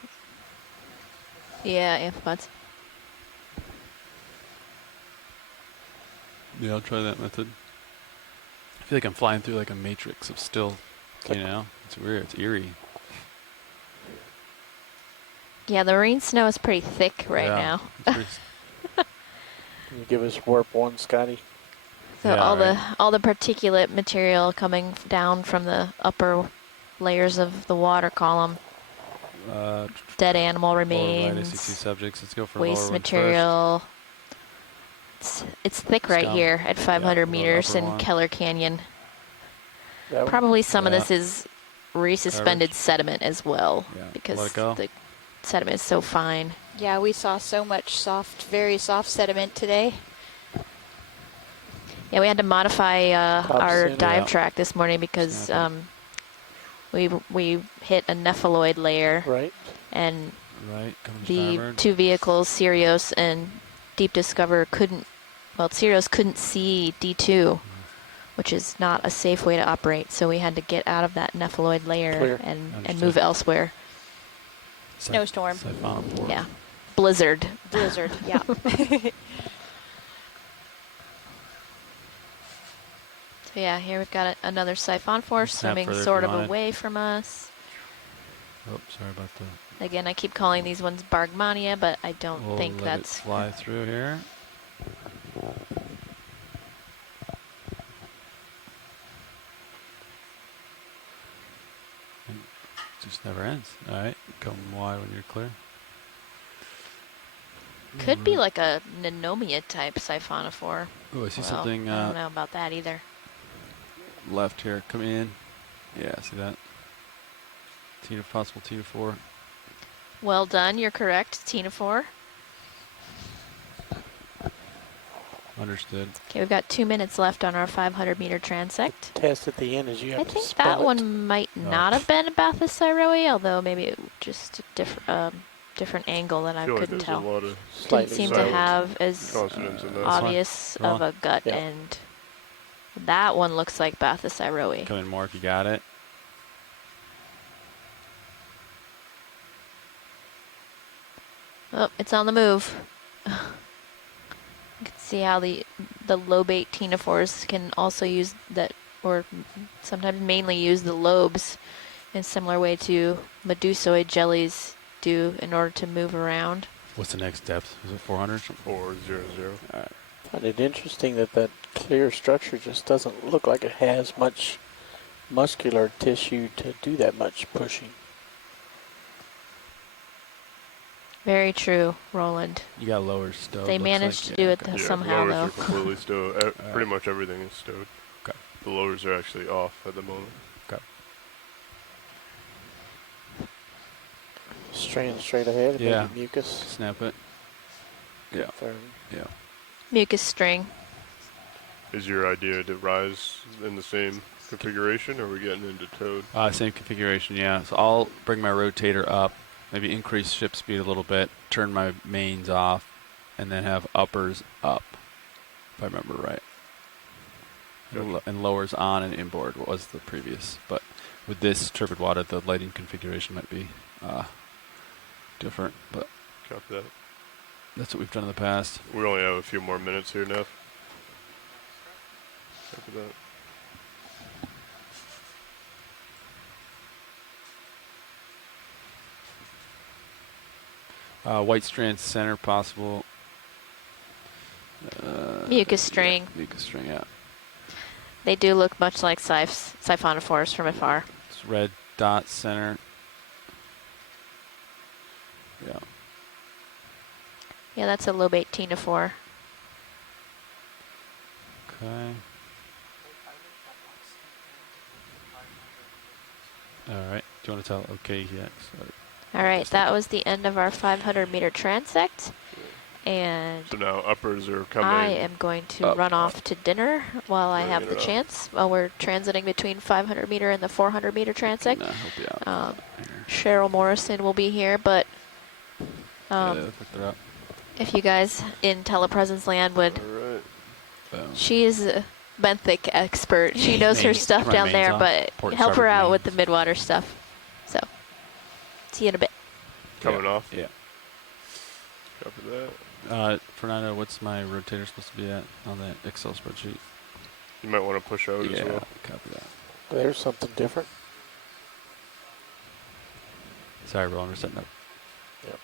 yeah, amphipods. Yeah, I'll try that method. I feel like I'm flying through like a matrix of still, you know? It's weird. It's eerie. Yeah, the rain snow is pretty thick right Yeah. now. It's pretty Can you give us warp 1, Scotty? So Yeah, all the particulate material coming down from the upper layers of the water column. Dead animal lower right, I see two remains, subjects. Let's go for waste lower one material. It's thick right Scum. here at 500 the meters upper in one. Keller Canyon. That one? Probably some of Yeah. this is resuspended Garbage. sediment as well, Yeah, let because it go. the sediment is so fine. Yeah, we saw so much very soft sediment today. Yeah, we had to modify our Topsy, dive yeah. track this morning because Snap we hit a nepheloid layer, Right. and Right, coming the starboard. two vehicles, Sirius and Deep Discover, Sirius couldn't see D2, which is not a safe way to operate. So we had to get out of that nepheloid layer Clear. and Understood. move elsewhere. Snowstorm. Siphonopore. Yeah, blizzard. Blizzard, yeah. So yeah, here we've got another siphon force Snap swimming further if sort you of wanted. away from us. Oh, sorry about the. Again, I keep calling these ones Bargmania, but I don't We'll think let that's it fly through here. It just never ends. All right, come wide when you're clear. could be like a Nenomia type siphonophore. Oh, I see Well, something I don't know about that either. left here. Come in. Yeah, see that? Possible T4. Well done, you're correct, Tina4. Understood. Okay, we've got 2 minutes left on our 500 meter transect. Test at the end is you have I to think spell that it. one might not have been a Bathysiroe, although maybe it just a different angle that I feel like couldn't there's tell. a lot of Didn't Slightly seem to silent have as consonants in that. obvious Well, of a gut yeah. end. That one looks like Bathysiroe. Come in more if you got it. Oh, it's on the move. You can see how the lobate ctenophores can also use that, or sometimes mainly use the lobes in a similar way to medusoid jellies do in order to move around. What's the next depth? Is it 400? 400. All right. I find it interesting that clear structure just doesn't look like it has much muscular tissue to do that much pushing. Very true, Roland. You got lower stowed. They managed to do it somehow, the lowers though. are completely stowed. Pretty much everything is stowed. Okay. The lowers are actually off at the moment. Okay. Straight ahead. Yeah. Maybe mucus. Snap it. Yeah. Confirm. Yeah. Mucus string. Is your idea to rise in the same configuration, or are we getting into towed? Same configuration, yeah. So I'll bring my rotator up, maybe increase ship speed a little bit, turn my mains off, and then have uppers up, if I remember right. Gotcha. And lowers on and inboard was the previous. But with this turbid water, the lighting configuration might be different. But Copy that. that's what we've done in the past. We only have a few more minutes here, Neff. Copy that. White strand center possible. Mucus string. Yeah, mucus string, yeah. They do look much like siphonophores from afar. It's red dot center. Yeah. Yeah, that's a lobe 18 to 4. Okay. All right. Do you want to tell? Okay, yeah. All right, that was the end of our 500-meter transect. And So now uppers are coming. I am going to run off to dinner while I have the chance, while we're transiting between 500-meter and the 400-meter transect. Help you out. Cheryl Morrison will be here, but if you guys in telepresence land would, she is a benthic expert. She knows her stuff down there, but help her out with the midwater stuff. So, see you in a bit. Coming off? Yeah. Copy that. Fernando, what's my rotator supposed to be at on that Excel spreadsheet? You might want to push out as well. Yeah, copy that. There's something different. Sorry, Roland, we're setting up. Yep.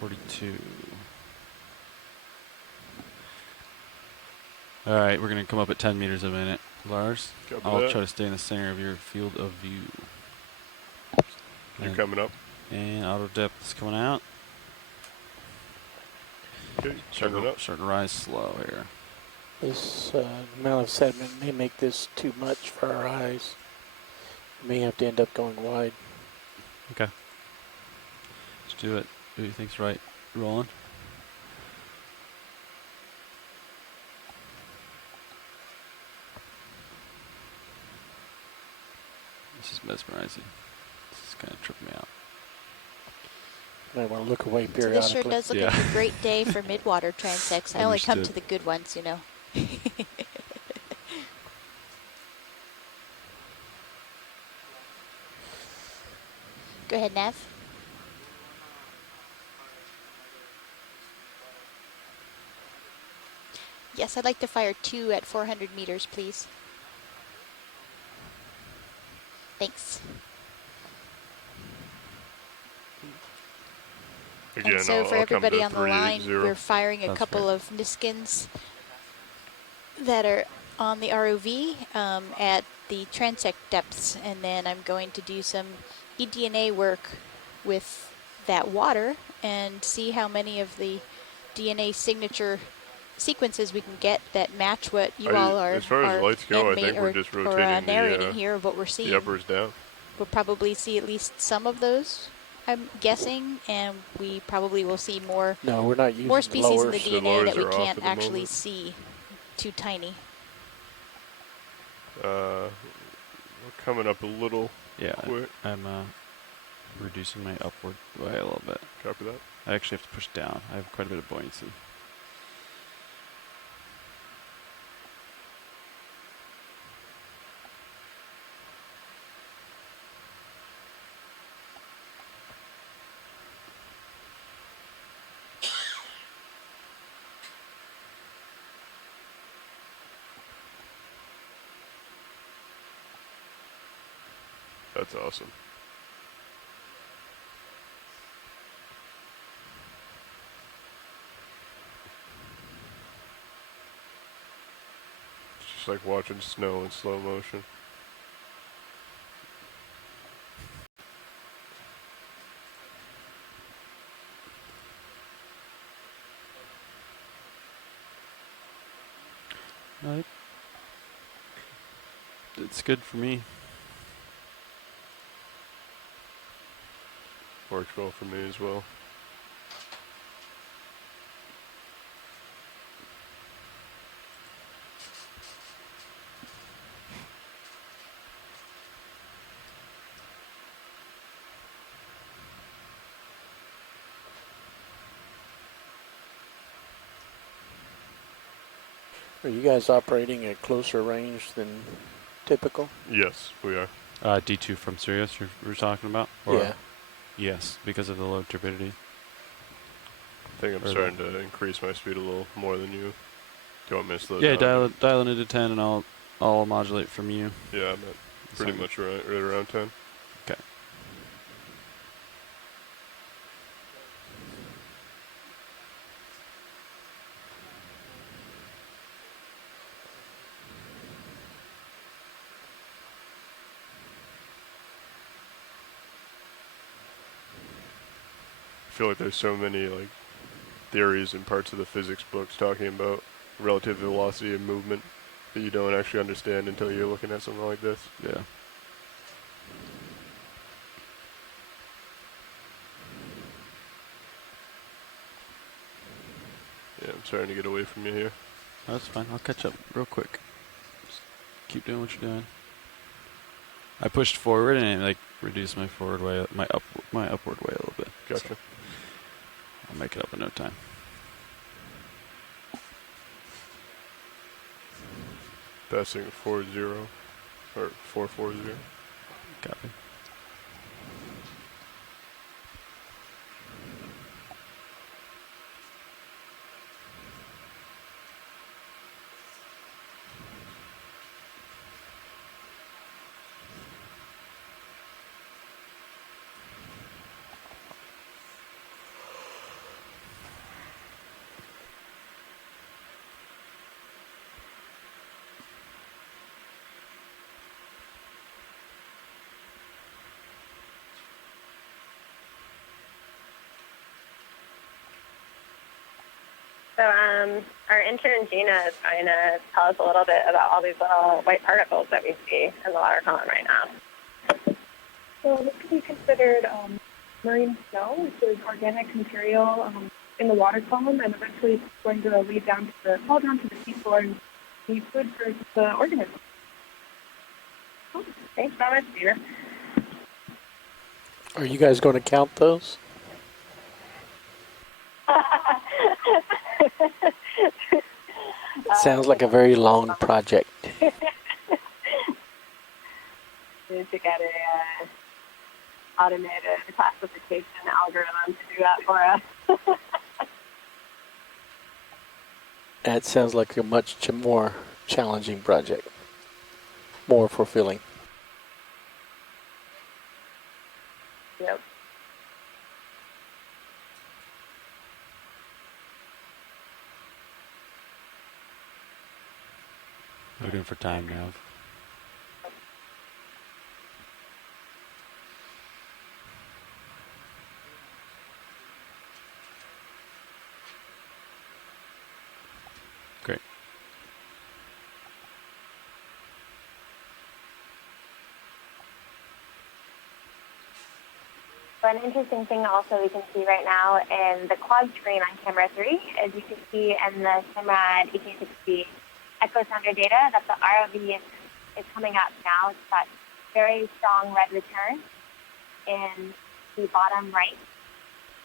$42. All right, we're going to come up at 10 meters a minute. Lars, Copy I'll that. try to stay in the center of your field of view. You're coming up. And auto depth is coming out. Okay, Starting coming up. to rise slow here. This amount of sediment may make this too much for our eyes. We may have to end up going wide. Okay. Let's do it. Who do you think's right? Roland? This is mesmerizing. This is kind of tripping me out. I want to look away So periodically. this sure does look like a great day for midwater transects. I only come to the good ones, you know. Go ahead, Nav. Yes, I'd like to fire 2 at 400 meters, please. Thanks. Again, and so for everybody on the line, 380. we're firing a couple of Niskins that are on the ROV at the transect depths, and then I'm going to do some eDNA work with that water and see how many of the DNA signature sequences we can get that match what you all are, as far as lights go, I think we're just rotating narrating here of what we're seeing. The uppers down. We'll probably see at least some of those, I'm guessing, and we probably will see more. No, we're not using more species in the The DNA that we lowers are off can't at the actually moment. see. Too tiny. We're coming up a little quick. I'm reducing my upward way a little bit. Copy that. I actually have to push down. I have quite a bit of buoyancy. That's awesome. It's just like watching snow in slow motion. It's good for me. Works well for me as well. Are you guys operating at closer range than typical? Yes, we are. D2 from Sirius you're talking about? Or Yeah. Yes, because of the low turbidity. I think I'm starting to increase my speed a little more than you. Do you want me to slow down? down? Yeah, dial it into 10 and I'll modulate from you. Yeah, I'm at pretty much right around 10. Okay. I feel like there's so many like theories and parts of the physics books talking about relative velocity and movement that you don't actually understand until you're looking at something like this. Yeah. Yeah, I'm starting to get away from you here. That's fine. I'll catch up real quick. Just keep doing what you're doing. I pushed forward and it like reduced my forward way, my upward way a little bit. Gotcha. So I'll make it up in no time. Passing 4-0 or 4-4-0. Copy. So our intern Gina is going to tell us a little bit about all these little white particles that we see in the water column right now. So this can be considered marine snow, which is organic material in the water column, and eventually it's going to lead fall down to the seafloor and be food for the organisms. Oh, thanks so much, Gina. Are you guys going to count those? Sounds like a very long project. Need to get a automated classification algorithm to do that for us. That sounds like a much more challenging project. More fulfilling. Yep. Looking for time now. Great. So an interesting thing also we can see right now in the quad screen on camera 3, as you can see in the Simrad EK60 echo sounder data, that the ROV is coming up now. It's got very strong red return in the bottom right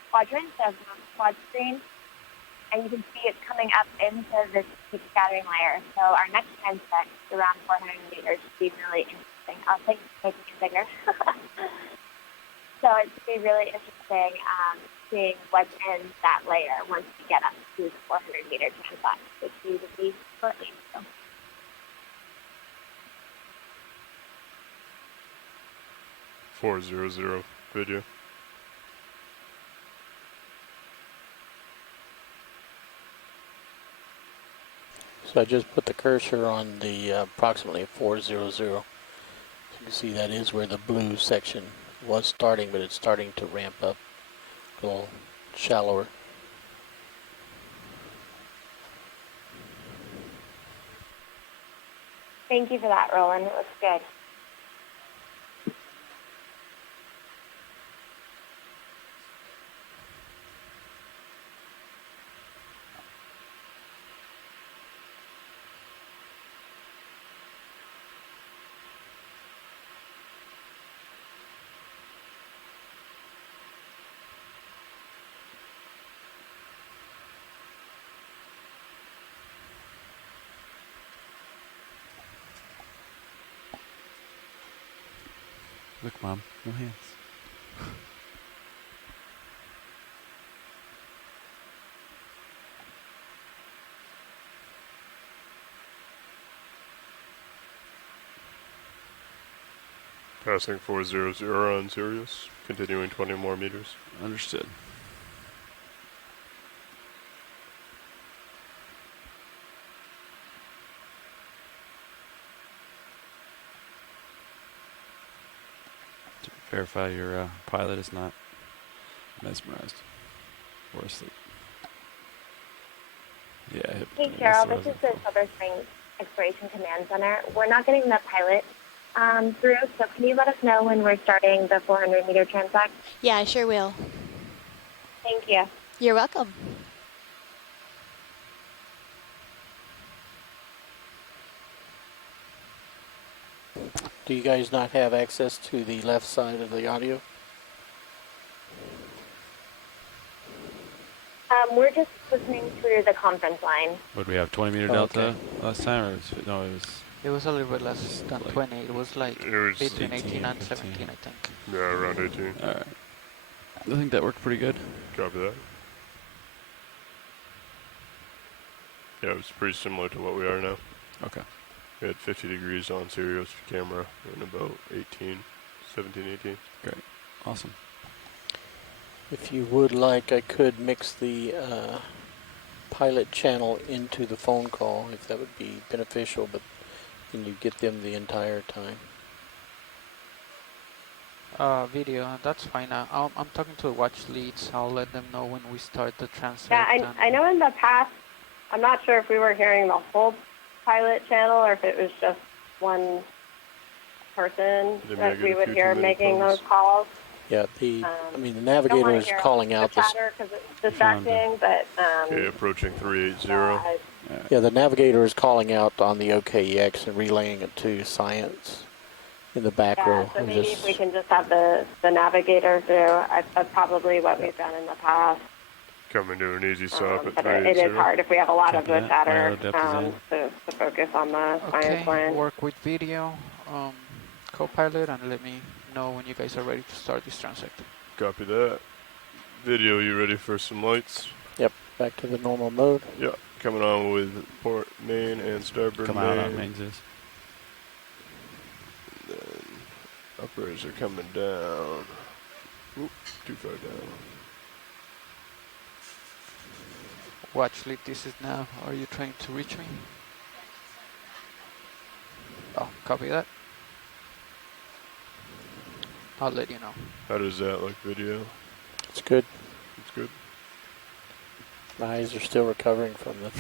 quadrant of the quad screen. And you can see it's coming up into this heat scattering layer. So our next transect, around 400 meters, should be really interesting. I'll take it bigger. So it should be really interesting seeing what's in that layer once we get up to the 400 meter transect, which we will be shortly. So. 400 video. So I just put the cursor on the approximately 400. You can see that is where the blue section was starting, but it's starting to ramp up a little shallower. Thank you for that, Roland. It looks good. Look, Mom, no hands. Passing 400 on Sirius, continuing 20 more meters. Understood. Verify your pilot is not mesmerized or asleep. Yeah. Hey, Cheryl, this is the Silver Springs Exploration Command Center. We're not getting the pilot through, so can you let us know when we're starting the 400-meter transect? Yeah, I sure will. Thank you. You're welcome. Do you guys not have access to the left side of the audio? We're just listening through the conference line. Would we have 20-meter delta last time, or it was a little bit less than 20. It was like between 18 and 17, I think. Yeah, around 18. All right. I think that worked pretty good. Copy that. Yeah, it was pretty similar to what we are now. Okay. We had 50 degrees on Sirius camera and about 17, 18. Great. Awesome. If you would like, I could mix the pilot channel into the phone call, if that would be beneficial, but then you get them the entire time. Video, that's fine. I'm talking to the watch leads. I'll let them know when we start the transect. Yeah, I know in the past, I'm not sure if we were hearing the whole pilot channel or if it was just one person that we would hear making those calls. Yeah, I mean, the navigator is calling out the chatter because it's distracting, but okay, approaching 380. Yeah, the navigator is calling out on the OKEX and relaying it to science in the back row. So maybe if we can just have the navigator through, that's probably what we've done in the past. Coming to an easy stop at 380. But it is hard if we have a lot of the chatter to focus on the science line. Work with video, co-pilot, and let me know when you guys are ready to start this transect. Copy that. Video, you ready for some lights? Yep, back to the normal mode. Yeah, coming on with port main and starboard main. Out on mains is. And then uppers are coming down. Oop, too far down. Watch lead, this is now. Are you trying to reach me? Oh, copy that. I'll let you know. How does that look, video? It's good. It's good. My eyes are still recovering from the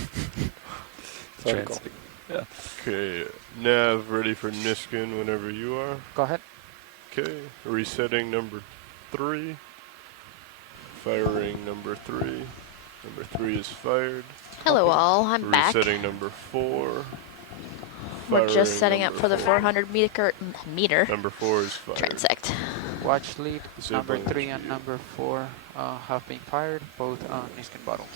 vertical. Yeah. Okay, nav ready for Niskin whenever you are. Go ahead. Okay, resetting number 3. Firing number 3. Number 3 is fired. Hello all, I'm back. Resetting number 4. We're just setting up for the 400 meter. Number 4 is fired. Transect. Watch lead, number 3 and number 4 have been fired, both on Niskin bottles.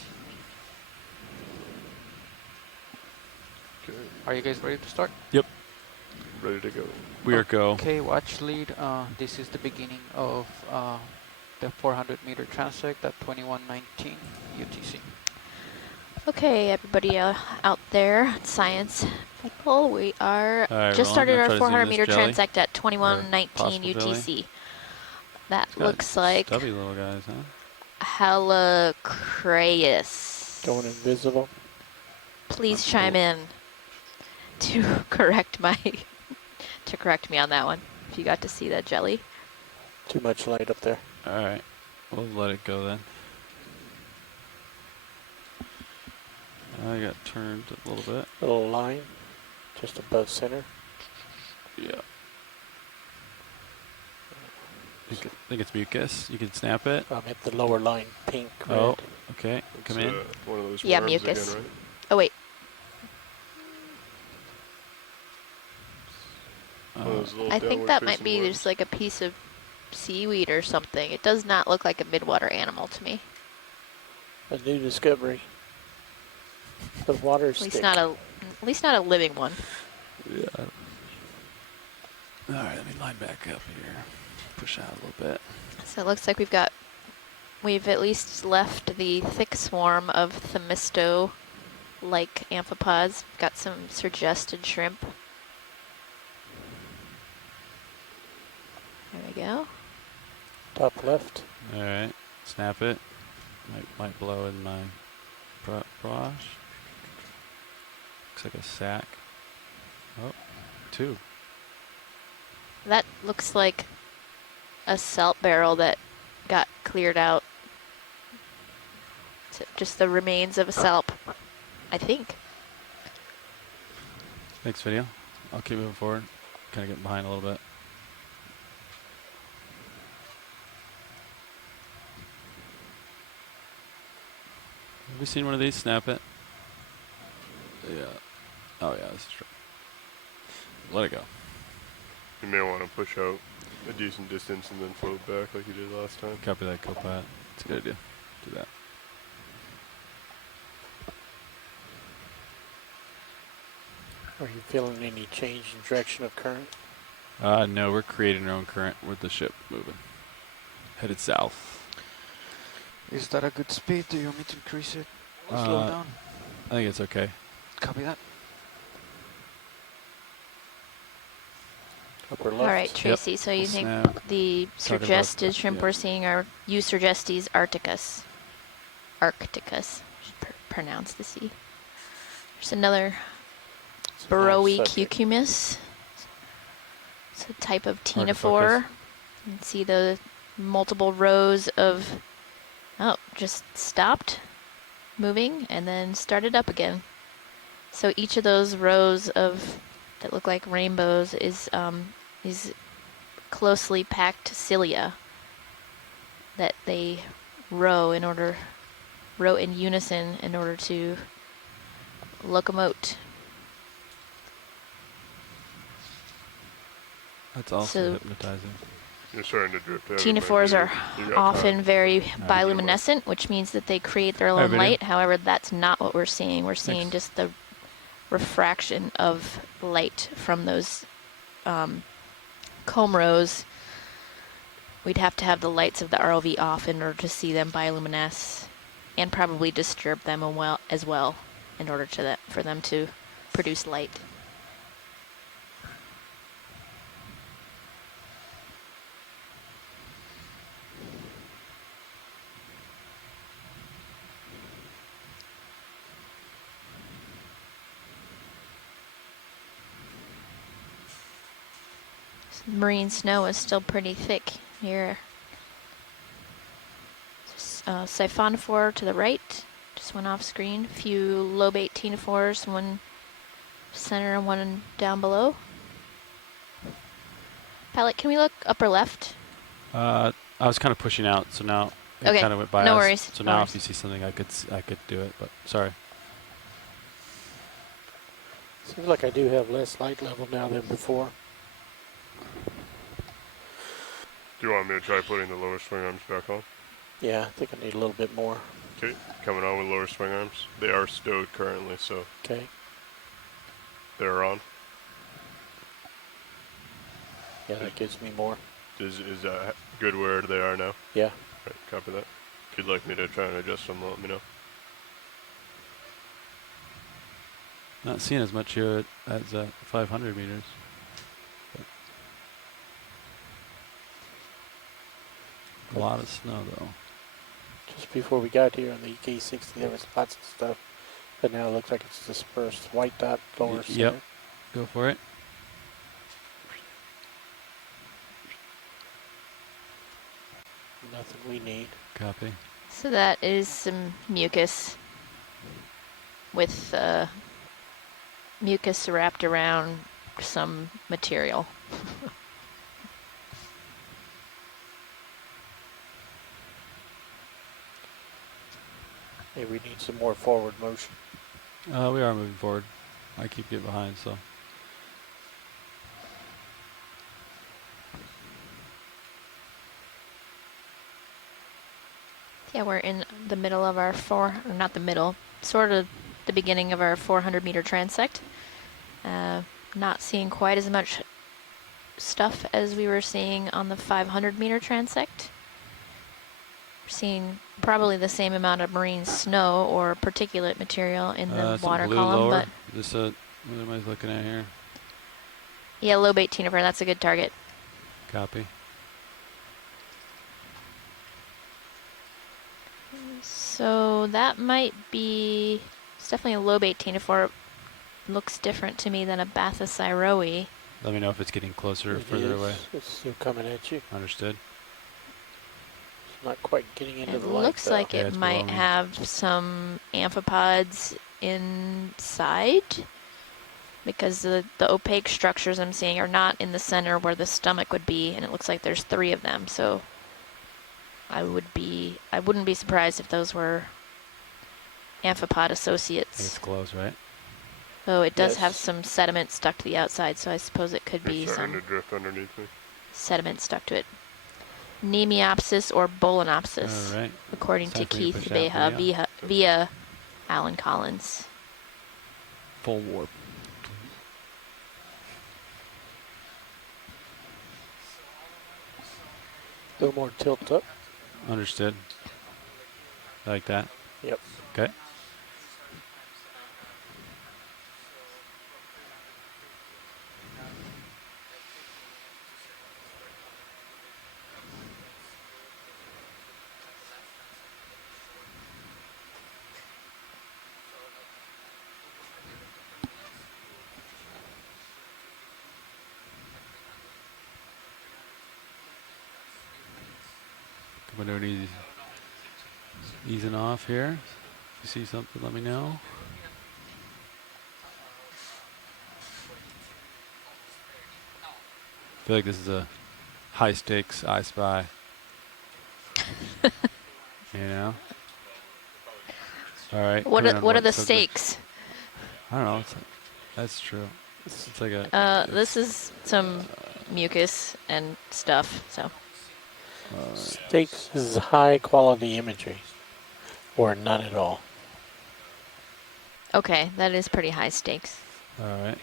Okay. Are you guys ready to start? Yep. Ready to go. We are go. Okay, watch lead. This is the beginning of the 400 meter transect at 21:19 UTC. Okay, everybody out there, science people, we are just started our 400 meter transect at 21:19 UTC. That looks like stubby little guys, huh? Halacraeus. Going invisible. Please chime in to correct me on that one. If you got to see that jelly. Too much light up there. All right, we'll let it go then. I got turned a little bit. Little line, just above center. Yeah. I think it's mucus. You can snap it. I'm at the lower line, pink, red. Oh, okay. Come in. One of those Yeah, worms mucus. again, right? Oh, wait. I think that might be just like a piece of seaweed or something. It does not look like a midwater animal to me. A new discovery. The water stick. At least not a living one. Yeah. All right, let me line back up here. Push out a little bit. So it looks like we've at least left the thick swarm of Themisto-like amphipods. We've got some suggested shrimp. There we go. Top left. All right, snap it. Might blow in my brush. Looks like a sack. Oh, 2. That looks like a salt barrel that got cleared out. So just the remains of a salp, I think. Next video. I'll keep moving forward. Kind of getting behind a little bit. Have we seen one of these? Snap it. Yeah. Oh yeah, this is true. Let it go. You may want to push out a decent distance and then float back like you did last time. Copy that, Copat. It's a good idea. Do that. Are you feeling any change in direction of current? No, we're creating our own current with the ship moving. Headed south. Is that a good speed? Do you want me to increase it or slow down? I think it's okay. Copy that. Upper left. All right, Tracy, so you think the suggested shrimp we're seeing are Eusorgestes arcticus. Arcticus. Should pronounce the C. There's another Burrowy cucumis. It's a type of ctenophore. You can see the multiple rows of, just stopped moving and then started up again. So each of those rows of that look like rainbows is closely packed cilia that they row in unison in order to locomote. That's also hypnotizing. You're starting to drift out. Ctenophores are often very bioluminescent, which means that they create their own light. However, that's not what we're seeing. We're seeing just the refraction of light from those comb rows. We'd have to have the lights of the ROV off in order to see them bioluminesce, and probably disturb them as well in order for them to produce light. Marine snow is still pretty thick here. Siphonophore to the right, just went off screen. A few lobate ctenophores, one center and one down below. Palette, can we look upper left? I was kind of pushing out, so now it kind of went by. No worries. So now if you see something, I could do it, but sorry. Seems like I do have less light level now than before. Do you want me to try putting the lower swing arms back on? Yeah, I think I need a little bit more. Okay, coming on with lower swing arms. They are stowed currently, so. Okay. They're on. Yeah, that gives me more. Is that good where they are now? Yeah. Right, copy that. If you'd like me to try and adjust them, let me know. Not seeing as much here as 500 meters. A lot of snow, though. Just before we got here on the EK60, there was lots of stuff, but now it looks like it's dispersed. White dot lower center. Yep. Go for it. Nothing we need. Copy. So that is some mucus with mucus wrapped around some material. Hey, we need some more forward motion. We are moving forward. I keep getting behind, so. Yeah, we're in the middle of our or not the middle, sort of the beginning of our 400-meter transect. Not seeing quite as much stuff as we were seeing on the 500-meter transect. We're seeing probably the same amount of marine snow or particulate material in the water column, lower. but This, what am I looking at here? yeah, low bait Tenifer, that's a good target. Copy. So that might be, it's definitely a low bait Tenifer. Looks different to me than a Bathysiroe. Let me know if it's getting closer or further away. It's still coming at you. Understood. It's not quite getting into It the light. looks like Yeah, it it's might below me. have some amphipods inside, because the opaque structures I'm seeing are not in the center where the stomach would be, and it looks like there's 3 of them. So I wouldn't be surprised if those were amphipod associates. It's close, right? Though it does Yes. have some sediment stuck to the outside, so I suppose it could be It's starting some to drift underneath me. sediment stuck to it. Nemiopsis or Bolenopsis, All right. according It's to time for you Keith to push out Beha via Alan Collins. Full warp. A little more tilt up. Understood. Like that. Yep. Okay. Coming out easy. Easing off here. If you see something, let me know. I feel like this is a high stakes I Spy. You know? All right. What coming on are white the subject. stakes? I don't know. That's true. It's like a. This is some mucus and stuff, so. Stakes is high quality imagery, or none at all. Okay, that is pretty high stakes. All right.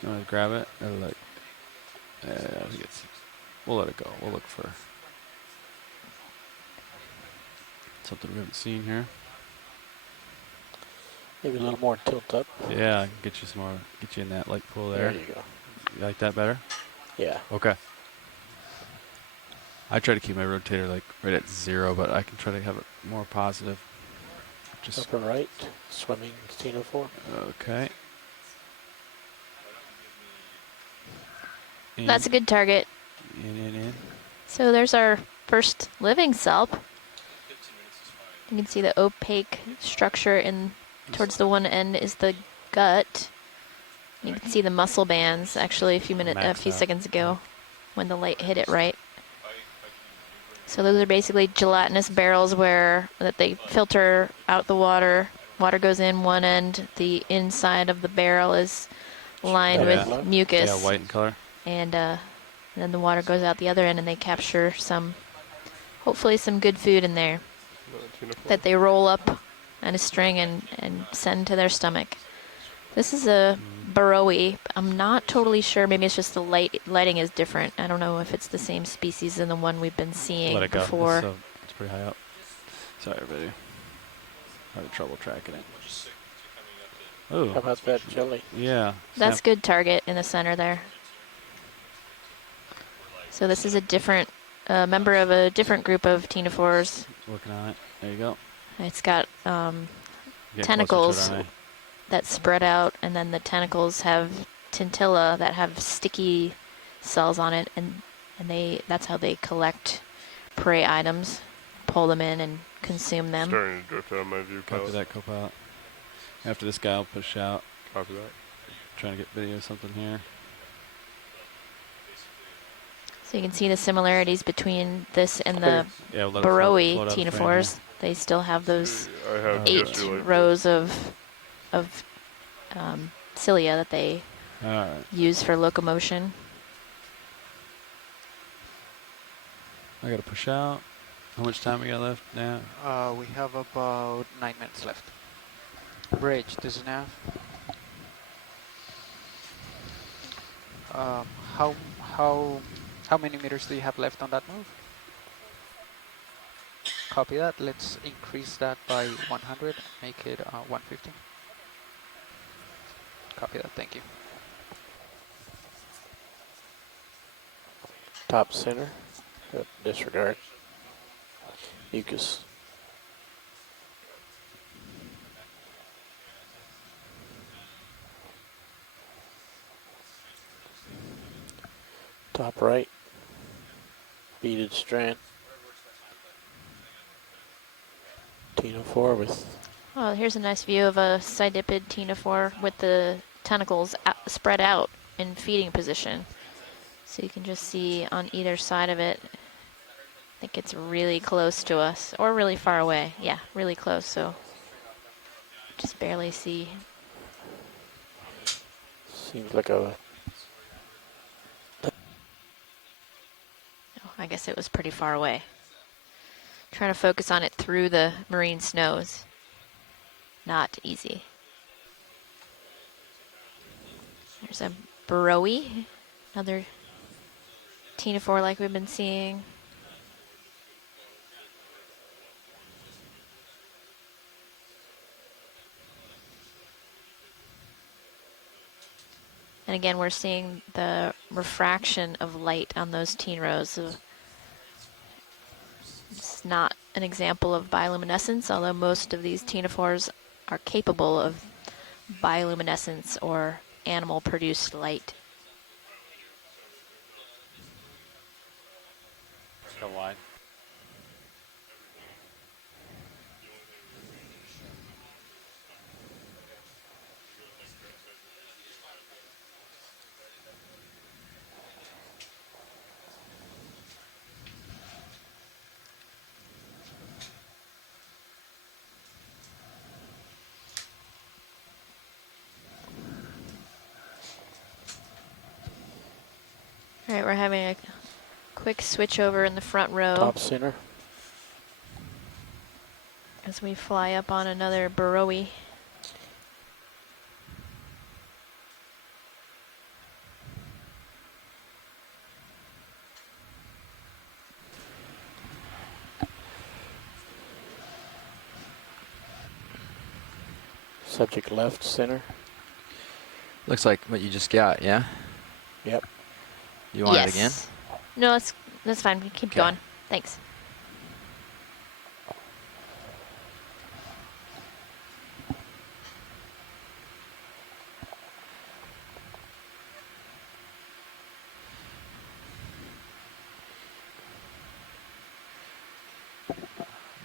You want to grab it or like? I think it's. We'll let it go. We'll look for something we haven't seen here. Maybe a little more tilt up. Yeah, I can get you some more. Get you in that light pool there. There you go. You like that better? Yeah. Okay. I try to keep my rotator like right at 0, but I can try to have it more positive. Just Upper right, swimming xenophore. okay. That's a good target. In. So there's our first living Salp. You can see the opaque structure in towards the one end is the gut. You can see the muscle bands actually a few seconds ago when the light hit it right. So those are basically gelatinous barrels that they filter out the water. Water goes in one end. The inside of the barrel is lined with mucus. Yeah, white in color. And then the water goes out the other end, and they capture hopefully some good food in there that they roll up on a string and send to their stomach. This is a Burrowie. I'm not totally sure. Maybe it's just the lighting is different. I don't know if it's the same species as the one we've been seeing Let it go. before. It's pretty high up. Sorry, everybody. Having trouble tracking it. Oh. How about that jelly? Yeah. That's good target in the center there. So this is a different a member of a different group of ctenophores. Working on it. There you go. It's got Getting tentacles closer to it, that spread out, and then the tentacles have tintilla that have sticky cells on it, and that's how they collect prey items, pull them in, and consume them. Starting to drift out of my view. Copy that, Copilot. After this guy, I'll push out. Copy that. Trying to get video of something here. So you can see the similarities between this and the Yeah, we'll Burrowi float out the frame ctenophores. here. They still have those I have 8 just your light rows of cilia that they Alright. use for locomotion. I gotta push out. How much time we got left now? We have about 9 minutes left. Bridge, this is nav. How many meters do you have left on that move? Copy that. Let's increase that by 100. Make it 150. Copy that. Thank you. Top center. Disregard. Mucus. Top right. Beaded strand. Ctenophore with. Oh, here's a nice view of a sidipid ctenophore with the tentacles spread out in feeding position. So you can just see on either side of it. I think it's really close to us, or really far away. Yeah, really close, so just barely see. Seems like a. Oh, I guess it was pretty far away. Trying to focus on it through the marine snows. Not easy. There's a Burrowi, another ctenophore like we've been seeing. And again, we're seeing the refraction of light on those teen rows. It's not an example of bioluminescence, although most of these ctenophores are capable of bioluminescence or animal-produced light. Go wide. All right, we're having a quick switch over in the front row. Top center. As we fly up on another Burrowi. Subject left center. Looks like what you just got, yeah? Yep. You want it again? No, that's fine. We keep going. Thanks.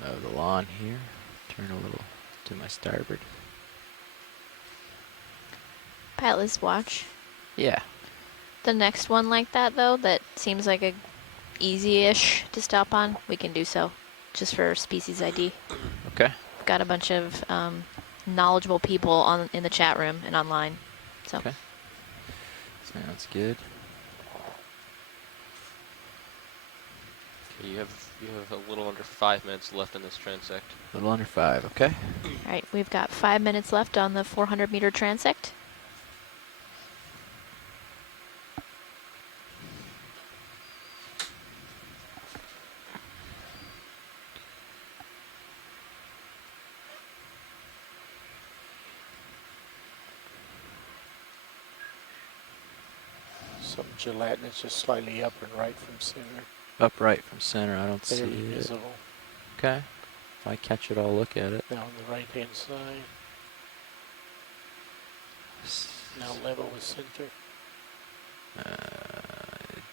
Mow the lawn here. Turn a little to my starboard. Pilotless watch. Yeah. The next one like that, though, that seems like a easy-ish to stop on, we can do so, just for species ID. Okay. We've got a bunch of knowledgeable people in the chat room and online. So. Okay. Sounds good. Okay, you have a little under 5 minutes left in this transect. A little under 5, okay. All right, we've got 5 minutes left on the 400-meter transect. Some gelatinous just slightly up and right from center. Upright from center, I don't see Barely it. visible. Okay. If I catch it, I'll look at it. Now on the right-hand side. Now level with center.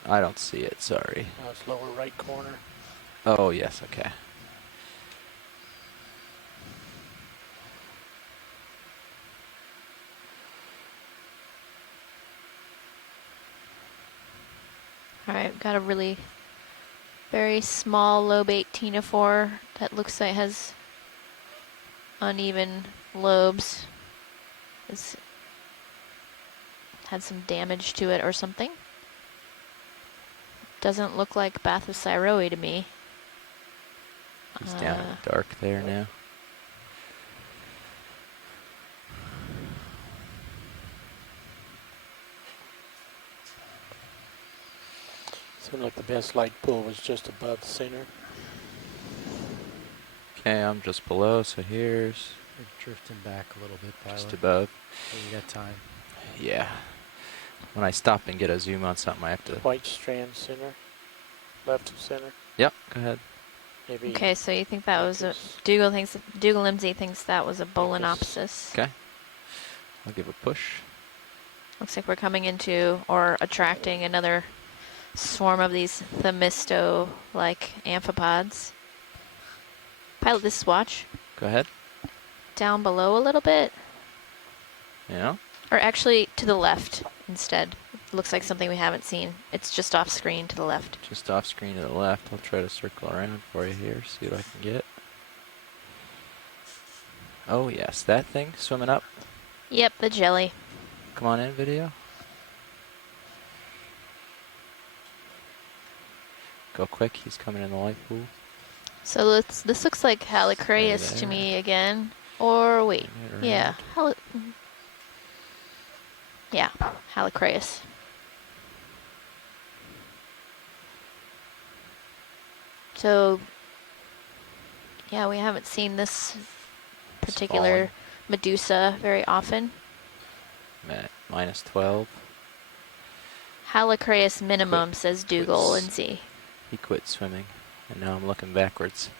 I don't see it, sorry. Now it's lower right corner. Oh, yes, okay. All right, got a really very small lobe 18-4 that looks like has uneven lobes. It's had some damage to it or something. Doesn't look like Bathysciroe to me. He's down in the dark there now. Seemed like the best light pool was just above the center. Okay, I'm just below, so here's... We're drifting back a little bit, Pilot. Just above. So you got time. Yeah. When I stop and get a zoom on something, I have to... White strand center. Left of center. Yep, go ahead. Maybe Okay, so you think that was a... Dougal-Limsey thinks that was a Bolenopsis. Okay. I'll give a push. Looks like we're coming into or attracting another swarm of these Themisto-like amphipods. Pilot, this is watch. Go ahead. Down below a little bit. Yeah. Or actually to the left instead. Looks like something we haven't seen. It's just off screen to the left. Just off screen to the left. I'll try to circle around for you here, see what I can get. Oh yes, that thing swimming up. Yep, the jelly. Come on in, video. Go quick, he's coming in the light pool. So this looks like Halicraeus to me again. Or wait, yeah, yeah, Halicraeus. So, yeah, we haven't seen this particular Medusa very often. I'm at minus 12. Halicraeus minimum, says Dougal-Limsey. He quit swimming, and now I'm looking backwards.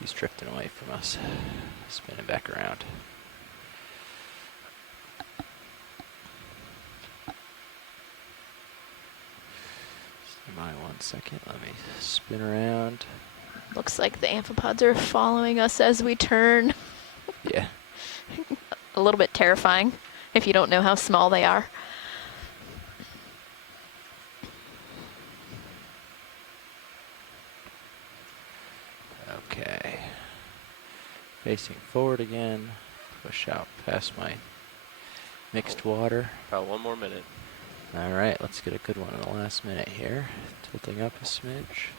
He's drifting away from us, spinning back around. Stand by 1 second, let me spin around. Looks like the amphipods are following us as we turn. Yeah. A little bit terrifying if you don't know how small they are. Okay. Facing forward again. Push out past my mixed water. About 1 more minute. All right, let's get a good one in the last minute here. Tilting up a smidge.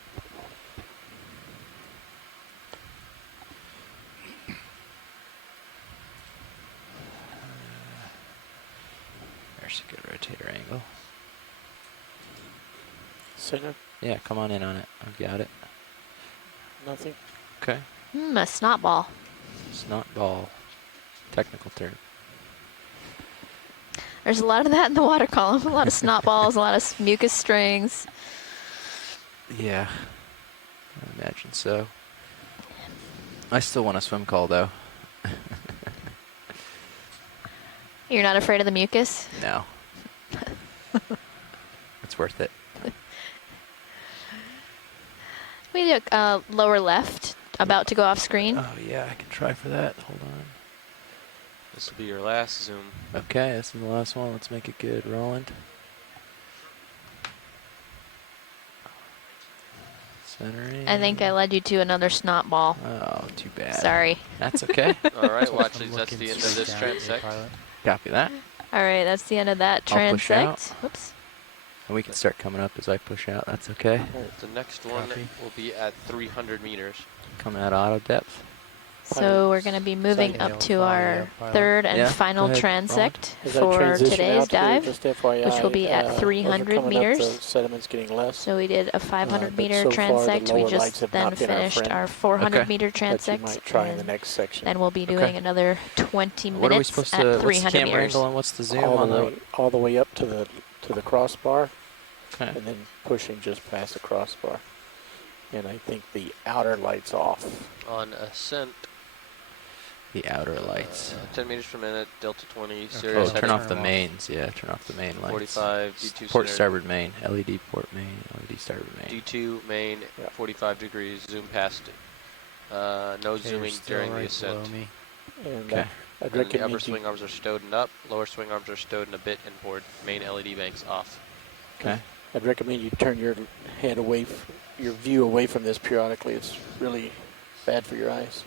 There's a good rotator angle. Center. Yeah, come on in on it. I've got it. Nothing. Okay. A snot ball. Snot ball. Technical term. There's a lot of that in the water column. A lot of snot balls, a lot of mucus strings. Yeah, I imagine so. I still want a swim call though. You're not afraid of the mucus? No. It's worth it. We do lower left, about to go off screen. Oh yeah, I can try for that. Hold on. This will be your last zoom. Okay, this is the last one. Let's make it good, Roland. Centering. I think I led you to another snot ball. Oh, too bad. Sorry. That's okay. All right, watch these. That's the end of this transect. Copy that. All right, that's the end of that I'll push out. transect. Whoops. And we can start coming up as I push out. That's okay. The next one will be at 300 meters. Coming at auto depth. So we're going to be moving up to our third and final transect for today's dive, which will be at 300 meters. Sediment's getting less. So we did a 500 meter so far, the transect. We lower just lights have then not been our finished friend. our 400 meter But you transect. might try in the and next section. then we'll be doing another 20 What are we minutes supposed at to? What's the 300 camera meters. angle and what's the zoom on the? All the way up to the crossbar, Okay. and then pushing just past the crossbar. And I think the outer light's off. On ascent, The outer lights. 10 meters per minute, delta 20, Oh, Sirius turn heading off the mains. Yeah, turn off the main lights. 45, D2 Port center. starboard main. LED port main. LED starboard main. D2 main, 45 degrees, zoom past it. No Okay, you're zooming still during the right ascent. below me. And Okay. I'd And the recommend upper you, swing arms are stowed and up, lower swing arms are stowed and a bit inboard. Main LED banks off. Okay. I'd recommend you turn your head away, your view away from this periodically. It's really bad for your eyes.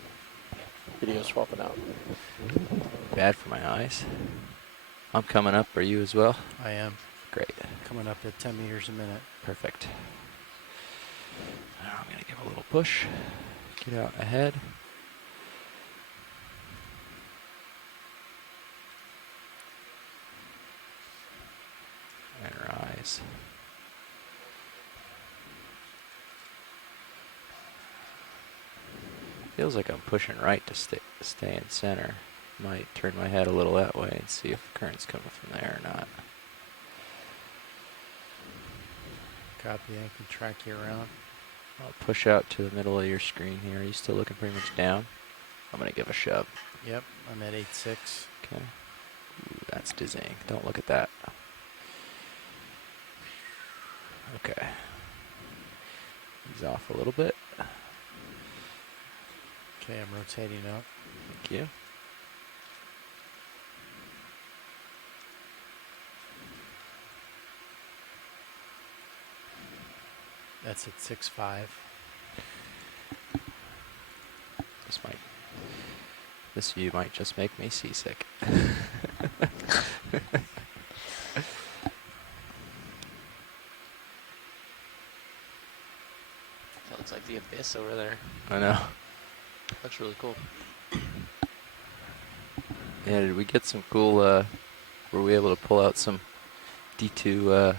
Video swapping out. Bad for my eyes. I'm coming up. Are you as well? I am. Great. Coming up at 10 meters a minute. Perfect. Now I'm going to give a little push. Get out ahead. And rise. Feels like I'm pushing right to stay in center. Might turn my head a little that way and see if the current's coming from there or not. Copy, I can track you around. I'll push out to the middle of your screen here. Are you still looking pretty much down? I'm going to give a shove. Yep, I'm at 8.6. Okay. Ooh, that's dizzying. Don't look at that. Okay. Ease off a little bit. Okay, I'm rotating up. Thank you. That's at 6.5. This view might just make me seasick. That looks like the abyss over there. I know. Looks really cool. Yeah, did we get some cool, were we able to pull out some D2,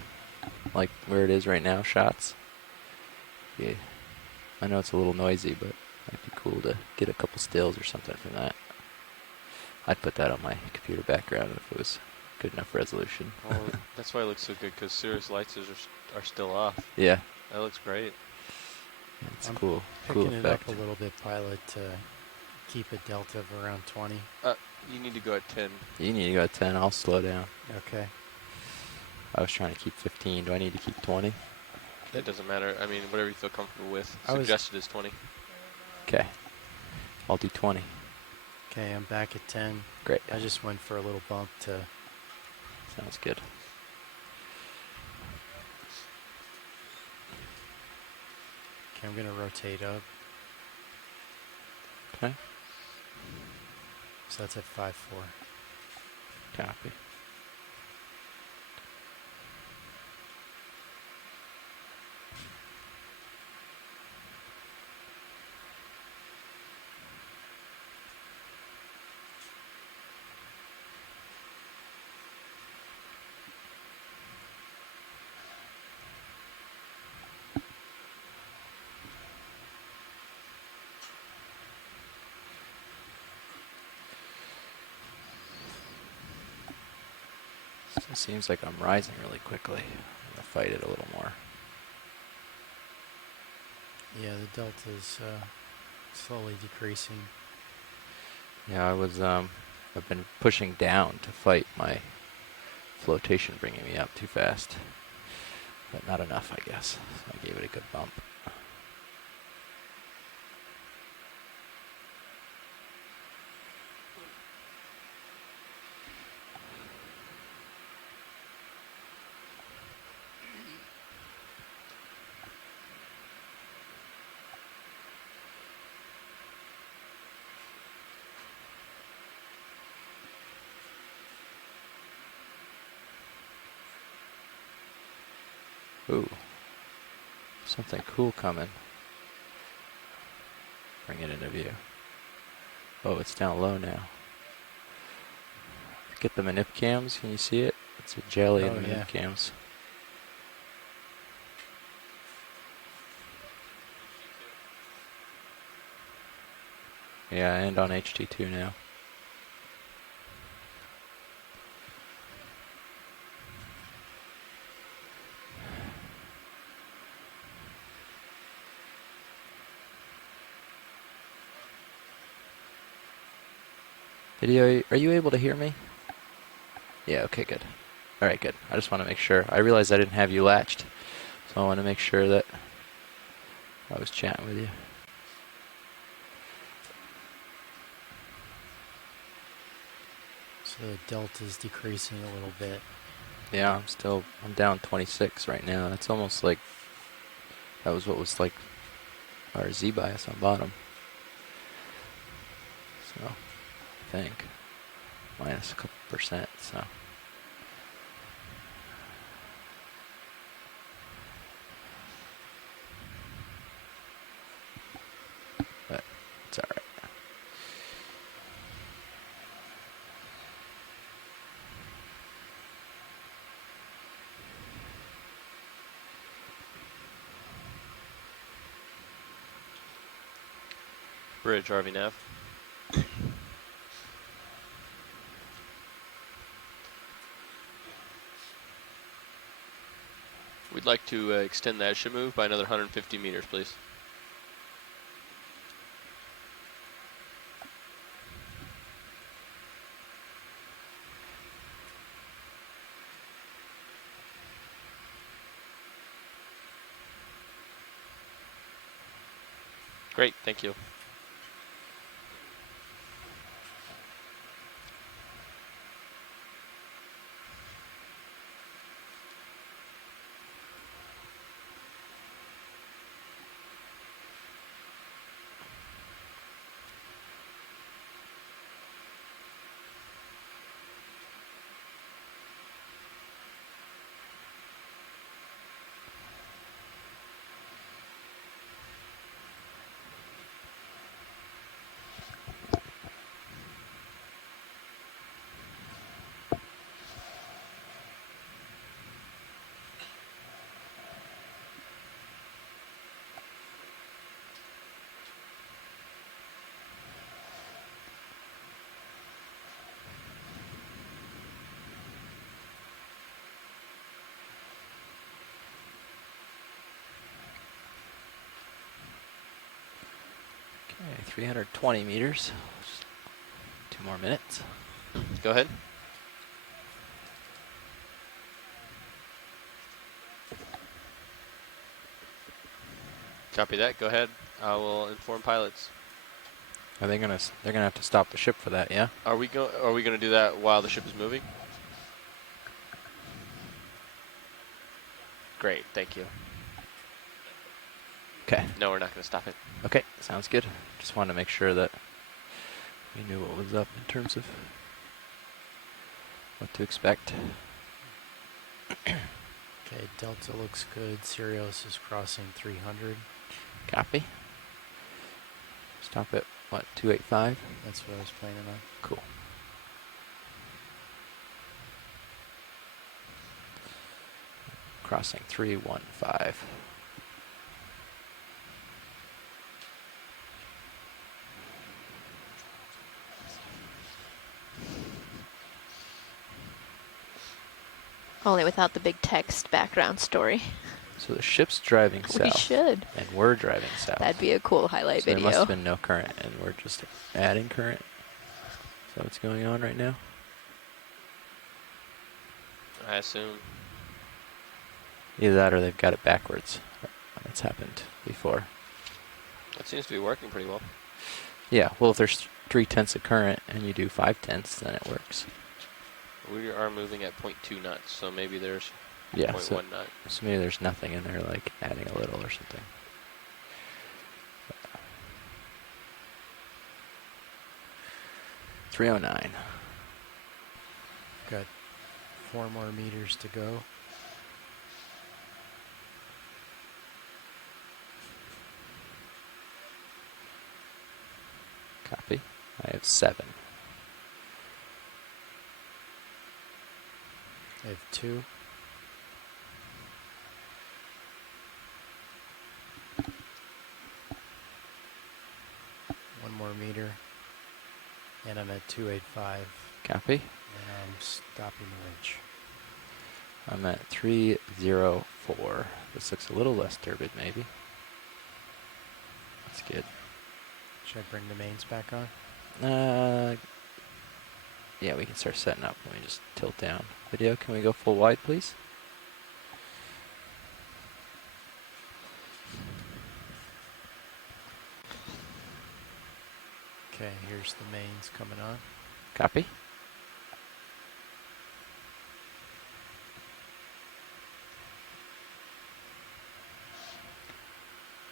like where it is right now, shots? Yeah. I know it's a little noisy, but it might be cool to get a couple stills or something from that. I'd put that on my computer background if it was good enough resolution. Well, that's why it looks so good, because Sirius lights are still off. Yeah. That looks great. It's I'm cool. Picking Cool it effect. up a little bit, Pilot, to keep a delta of around 20. You need to go at 10. You need to go at 10. I'll slow down. Okay. I was trying to keep 15. Do I need to keep 20? It doesn't matter. I mean, whatever you feel comfortable with. I was- Suggested is 20. Okay. I'll do 20. Okay, I'm back at 10. Great. I just went for a little bump to... Sounds good. Okay, I'm going to rotate up. Okay. So that's at 5.4. Copy. Still seems like I'm rising really quickly. I'm gonna fight it a little more. Yeah, the delta's slowly decreasing. Yeah, I've been pushing down to fight my flotation bringing me up too fast. But not enough, I guess. So I gave it a good bump. Ooh. Something cool coming. Bring it into view. Oh, it's down low now. Get the manip cams, can you see it? It's a jelly in the manip cams. Yeah, and on HT2 now. Video, are you able to hear me? Yeah, okay, good. All right, good. I just want to make sure. I realized I didn't have you latched, so I want to make sure that I was chatting with you. So the delta's decreasing a little bit. Yeah, I'm down 26 right now. That's almost like, that was what was like our Z bias on bottom. So, I think, minus a couple percent, so. But, it's alright. Bridge, RV nav. We'd like to extend that ship move by another 150 meters, please. Great, thank you. Okay, 320 meters. Just 2 more minutes. Go ahead. Copy that. Go ahead. I will inform pilots. Are they gonna? They're gonna have to stop the ship for that, yeah? Are we gonna do that while the ship is moving? Great. Thank you. Okay. No, we're not gonna stop it. Okay, sounds good. Just wanted to make sure that we knew what was up in terms of what to expect. Okay, delta looks good. Sirius is crossing 300. Copy. Stop at what, 285? That's what I was planning on. Cool. Crossing 315. Only without the big text background story. So the ship's driving south. We should. And we're driving south. That'd be a cool highlight so video. There must have been no current, and we're just adding current. Is that what's going on right now? I assume. Either that or they've got it backwards. That's happened before. It seems to be working pretty well. Yeah, well, if there's 3/10 of current and you do 5/10, then it works. We are moving at 0.2 knots, so maybe there's 0.1 so, knot. So maybe there's nothing in there, like adding a little or something. $309. Got 4 more meters to go. Copy. I have 7. I have 2. One more meter. And I'm at 285. Copy. And I'm stopping the ridge. I'm at 304. This looks a little less turbid, maybe. That's good. Should I bring the mains back on? Yeah, we can start setting up. Let me just tilt down. Video, can we go full wide, please? Okay, here's the mains coming on. Copy.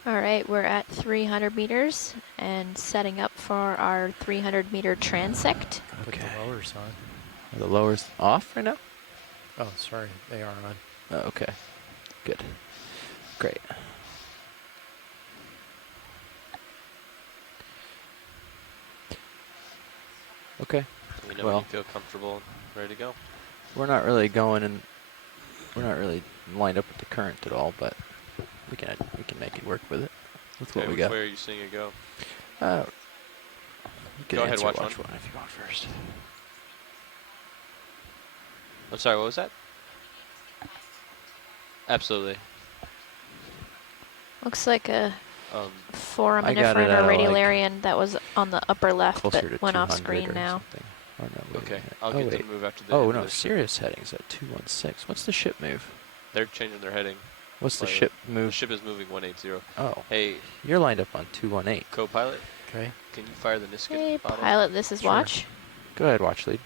All right, we're at 300 meters and setting up for our 300 meter transect. Put the lowers on. Are the lowers off right now? Oh, sorry, they are on. Oh, okay. Good. Great. Okay. Let me know when you feel comfortable and ready to go. We're not really going and we're not really lined up with the current at all, but we can make it work with it. With what we got. Where are you seeing it go? You can go ahead, watch one one if you want first. I'm sorry, what was that? Absolutely. Looks like a foraminifera or radiolarian that was on the upper left but went off screen now. Oh, no, okay, I'll get them to move after the Oh no, Sirius heading's at 216. What's the ship move? They're changing their heading. What's the ship move? The ship is moving 180. Oh. Hey. You're lined up on 218. Co-pilot. Okay. Can you fire the Niskin? Hey, pilot, this is Watch. Go ahead, Watch lead.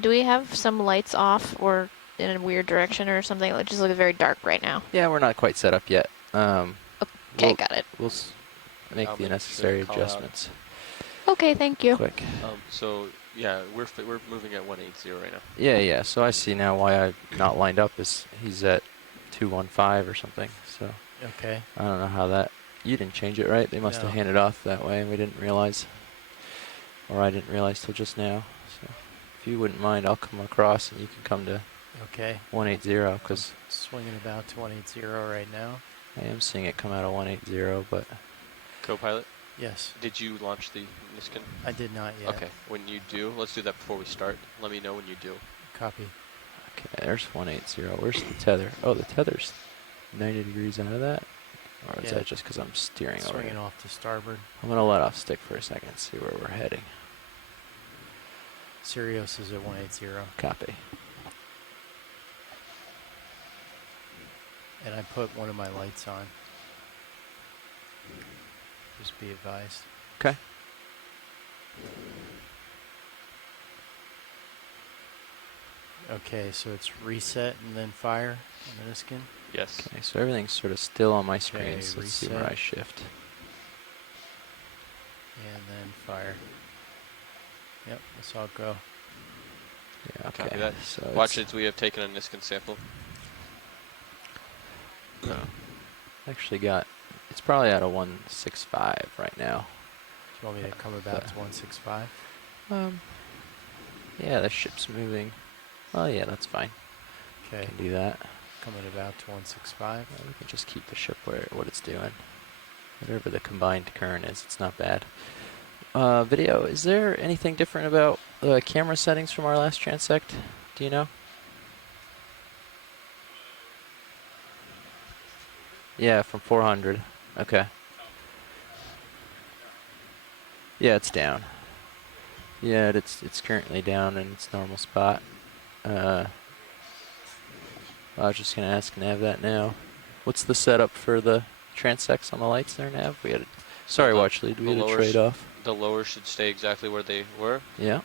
Do we have some lights off or in a weird direction or something? It just looks very dark right now. Yeah, we're not quite set up yet. Okay, got it. We'll make the necessary adjustments. Okay, thank you. Quick. So yeah, we're moving at 180 right now. Yeah. So I see now why I'm not lined up. Is he's at 215 or something? So. Okay. I don't know how that. You didn't change it, right? They must have handed off that way, and we didn't realize, or I didn't realize till just now. So, if you wouldn't mind, I'll come across and you can come to. Okay. 180 because swinging about to 180 right now. I am seeing it come out of 180, but. Co-pilot. Yes. Did you launch the Niskin? I did not yet. Okay. When you do, let's do that before we start. Let me know when you do. Copy. Okay, there's 180. Where's the tether? Oh, the tether's 90 degrees out of that. Or is that just because I'm steering over? Swinging off to starboard. I'm going to let off stick for a second, see where we're heading. Sirius is at 180. Copy. And I put one of my lights on. Just be advised. Okay. Okay, so it's reset and then fire on the Niskin? Yes. Okay, so everything's sort of still on my screen, Okay, so let's see reset. where I shift. And then fire. Yep, that's all go. Yeah, okay. Copy that. So Watch it, we have taken a Niskin sample. No. Actually got, it's probably at a 165 right now. Do you want me to come about to 165? Yeah, the ship's moving. Oh yeah, that's fine. Okay. Can do that. Coming about to 165. We can just keep the ship what it's doing. Whatever the combined current is, it's not bad. Video, is there anything different about the camera settings from our last transect? Do you know? Yeah, from 400. Okay. Yeah, it's down. Yeah, it's currently down in its normal spot. I was just gonna ask Nav that now. What's the setup for the transects on the lights there, Nav? We had sorry, Watch lead. We had a trade off. The lowers should stay exactly where they were. Yeah.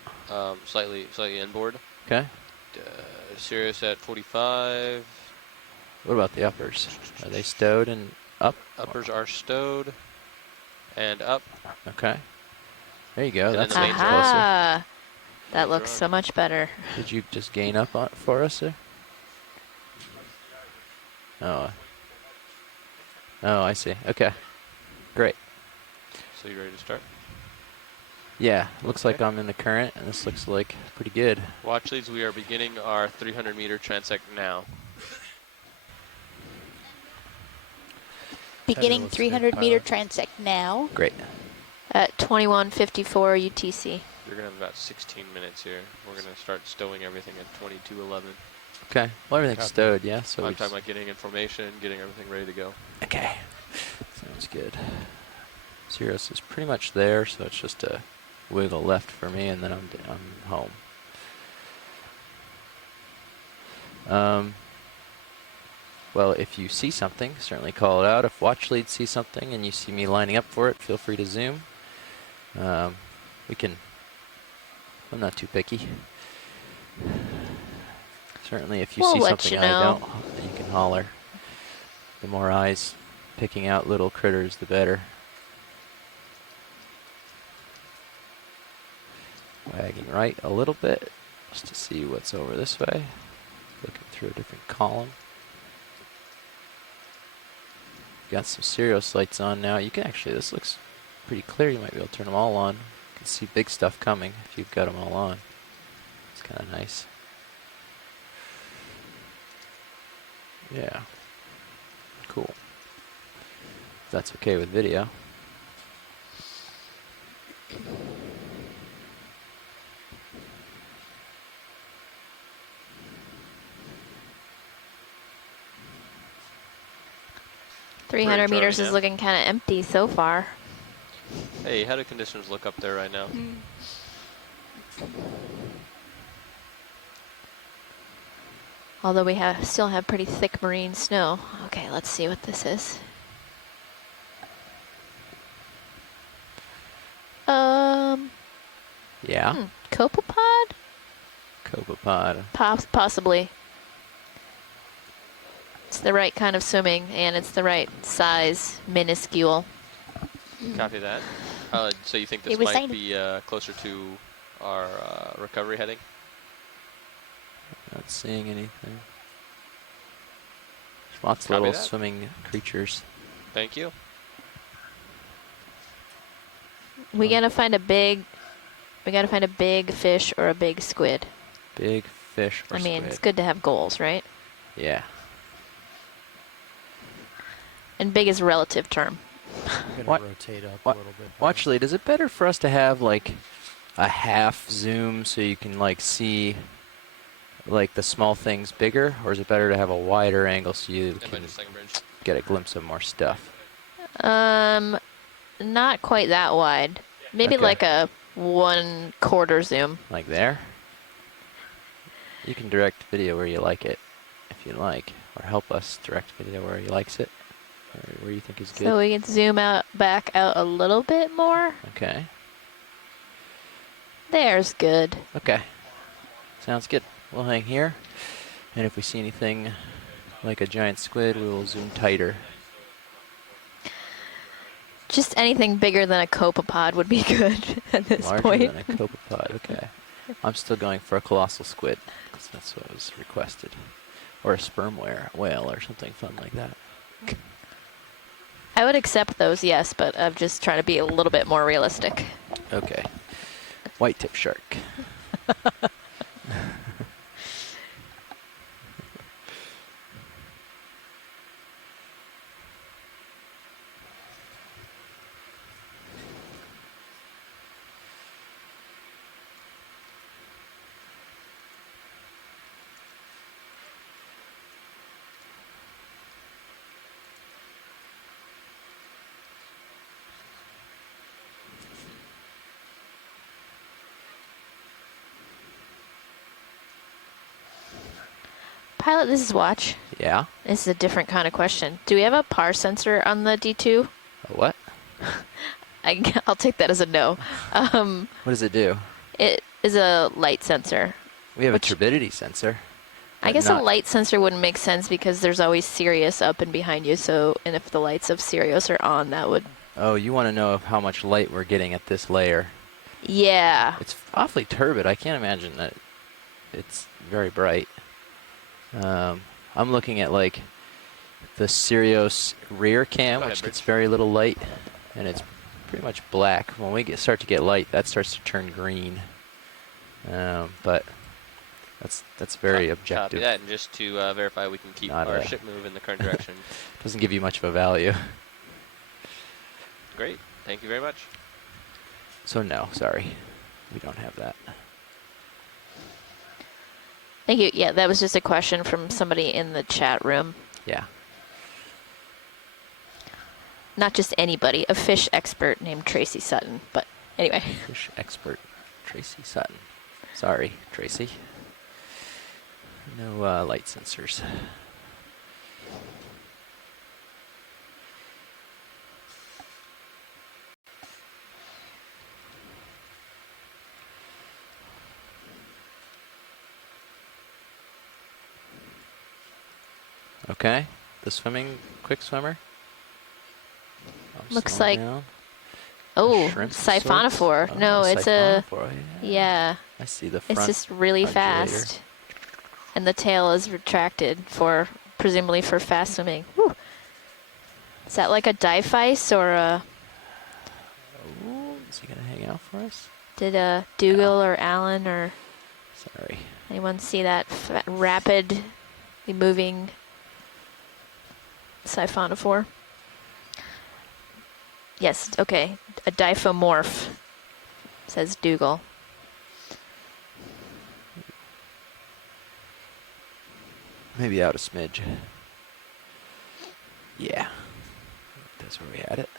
Slightly inboard. Okay. Sirius at 45. What about the uppers? Are they stowed and up? Uppers are stowed and up. Okay. There you go. And That's then the much mains closer. That looks so much better. Did you just gain up on for us there? Oh. Oh, I see. Okay. Great. So you ready to start? Yeah, looks like I'm in the current, and this looks like pretty good. Watch leads, we are beginning our 300 meter transect now. Beginning 300 meter transect now. Great. At 21:54 UTC. You're going to have about 16 minutes here. We're going to start stowing everything at 22:11. Okay. Well, everything's stowed, yeah. So I'm talking about getting information, getting everything ready to go. Okay. Sounds good. Sirius is pretty much there, so it's just a wiggle left for me, and then I'm home. Well, if you see something, certainly call it out. If watch lead sees something and you see me lining up for it, feel free to zoom. We can. I'm not too picky. Certainly, if you see something I don't, you can holler. The more eyes picking out little critters, the better. Wagging right a little bit, just to see what's over this way. Looking through a different column. Got some Sirius lights on now. You can actually, this looks pretty clear. You might be able to turn them all on. You can see big stuff coming if you've got them all on. It's kind of nice. Yeah. Cool. If that's okay with video. $300 meters is looking kind of empty so far. Hey, how do conditions look up there right now? Although we still have pretty thick marine snow. Okay, let's see what this is. Yeah. Copepod? Copepod. Possibly. It's the right kind of swimming, and it's the right size, minuscule. Copy that. So you think this might be closer to our recovery heading? Not seeing anything. There's lots of little swimming creatures. Thank you. We gotta find a big fish or a big squid. Big fish or squid. I mean, it's good to have goals, right? Yeah. And big is a relative term. I'm gonna rotate up a little bit. Watch lead, is it better for us to have like a half zoom so you can like see like the small things bigger, or is it better to have a wider angle so you can get a glimpse of more stuff? Not quite that wide. Maybe like a 1/4 zoom. Like there? You can direct video where you like it, if you like, or help us direct video where he likes it, or where you think is good. So we can zoom back out a little bit more. Okay. There's good. Okay. Sounds good. We'll hang here, and if we see anything like a giant squid, we will zoom tighter. Just anything bigger than a copepod would be good at this Larger point. than a copepod, okay. I'm still going for a colossal squid, because that's what was requested. Or a sperm whale or something fun like that. I would accept those, yes, but I'm just trying to be a little bit more realistic. Okay. White tip shark. Pilot, this is Watch. Yeah? This is a different kind of question. Do we have a PAR sensor on the D2? A what? I'll take that as a no. What does it do? It is a light sensor. We have a turbidity sensor. I guess a light sensor wouldn't make sense because there's always Sirius up and behind you. So, and if the lights of Sirius are on, that would. Oh, you want to know how much light we're getting at this layer? Yeah. It's awfully turbid. I can't imagine that it's very bright. I'm looking at like the Sirius rear cam, which gets very little light, and it's pretty much black. When we start to get light, that starts to turn green. But that's very objective. Copy that, and just to verify we can keep our ship move in the current direction. Doesn't give you much of a value. Great, thank you very much. So no, sorry, we don't have that. Thank you. Yeah, that was just a question from somebody in the chat room. Yeah. Not just anybody, a fish expert named Tracy Sutton, but Anyway. Fish expert, Tracy Sutton. Sorry, Tracy. No light sensors. Okay, the swimming, quick swimmer. Looks like, down. oh, Shrimp siphonophore. sorts? No, Oh, it's siphonophore, yeah. I see the front. It's just really undulator. fast. And the tail is retracted for, presumably for fast swimming. Whew. Is that like a dive-ice or a... Oh, is he gonna hang out for us? Did Dougal or Alan or... Sorry. Anyone see that rapidly moving siphonophore? Yes, okay. A diphomorph, says Dougal. Maybe out a smidge. Yeah. That's where we had it.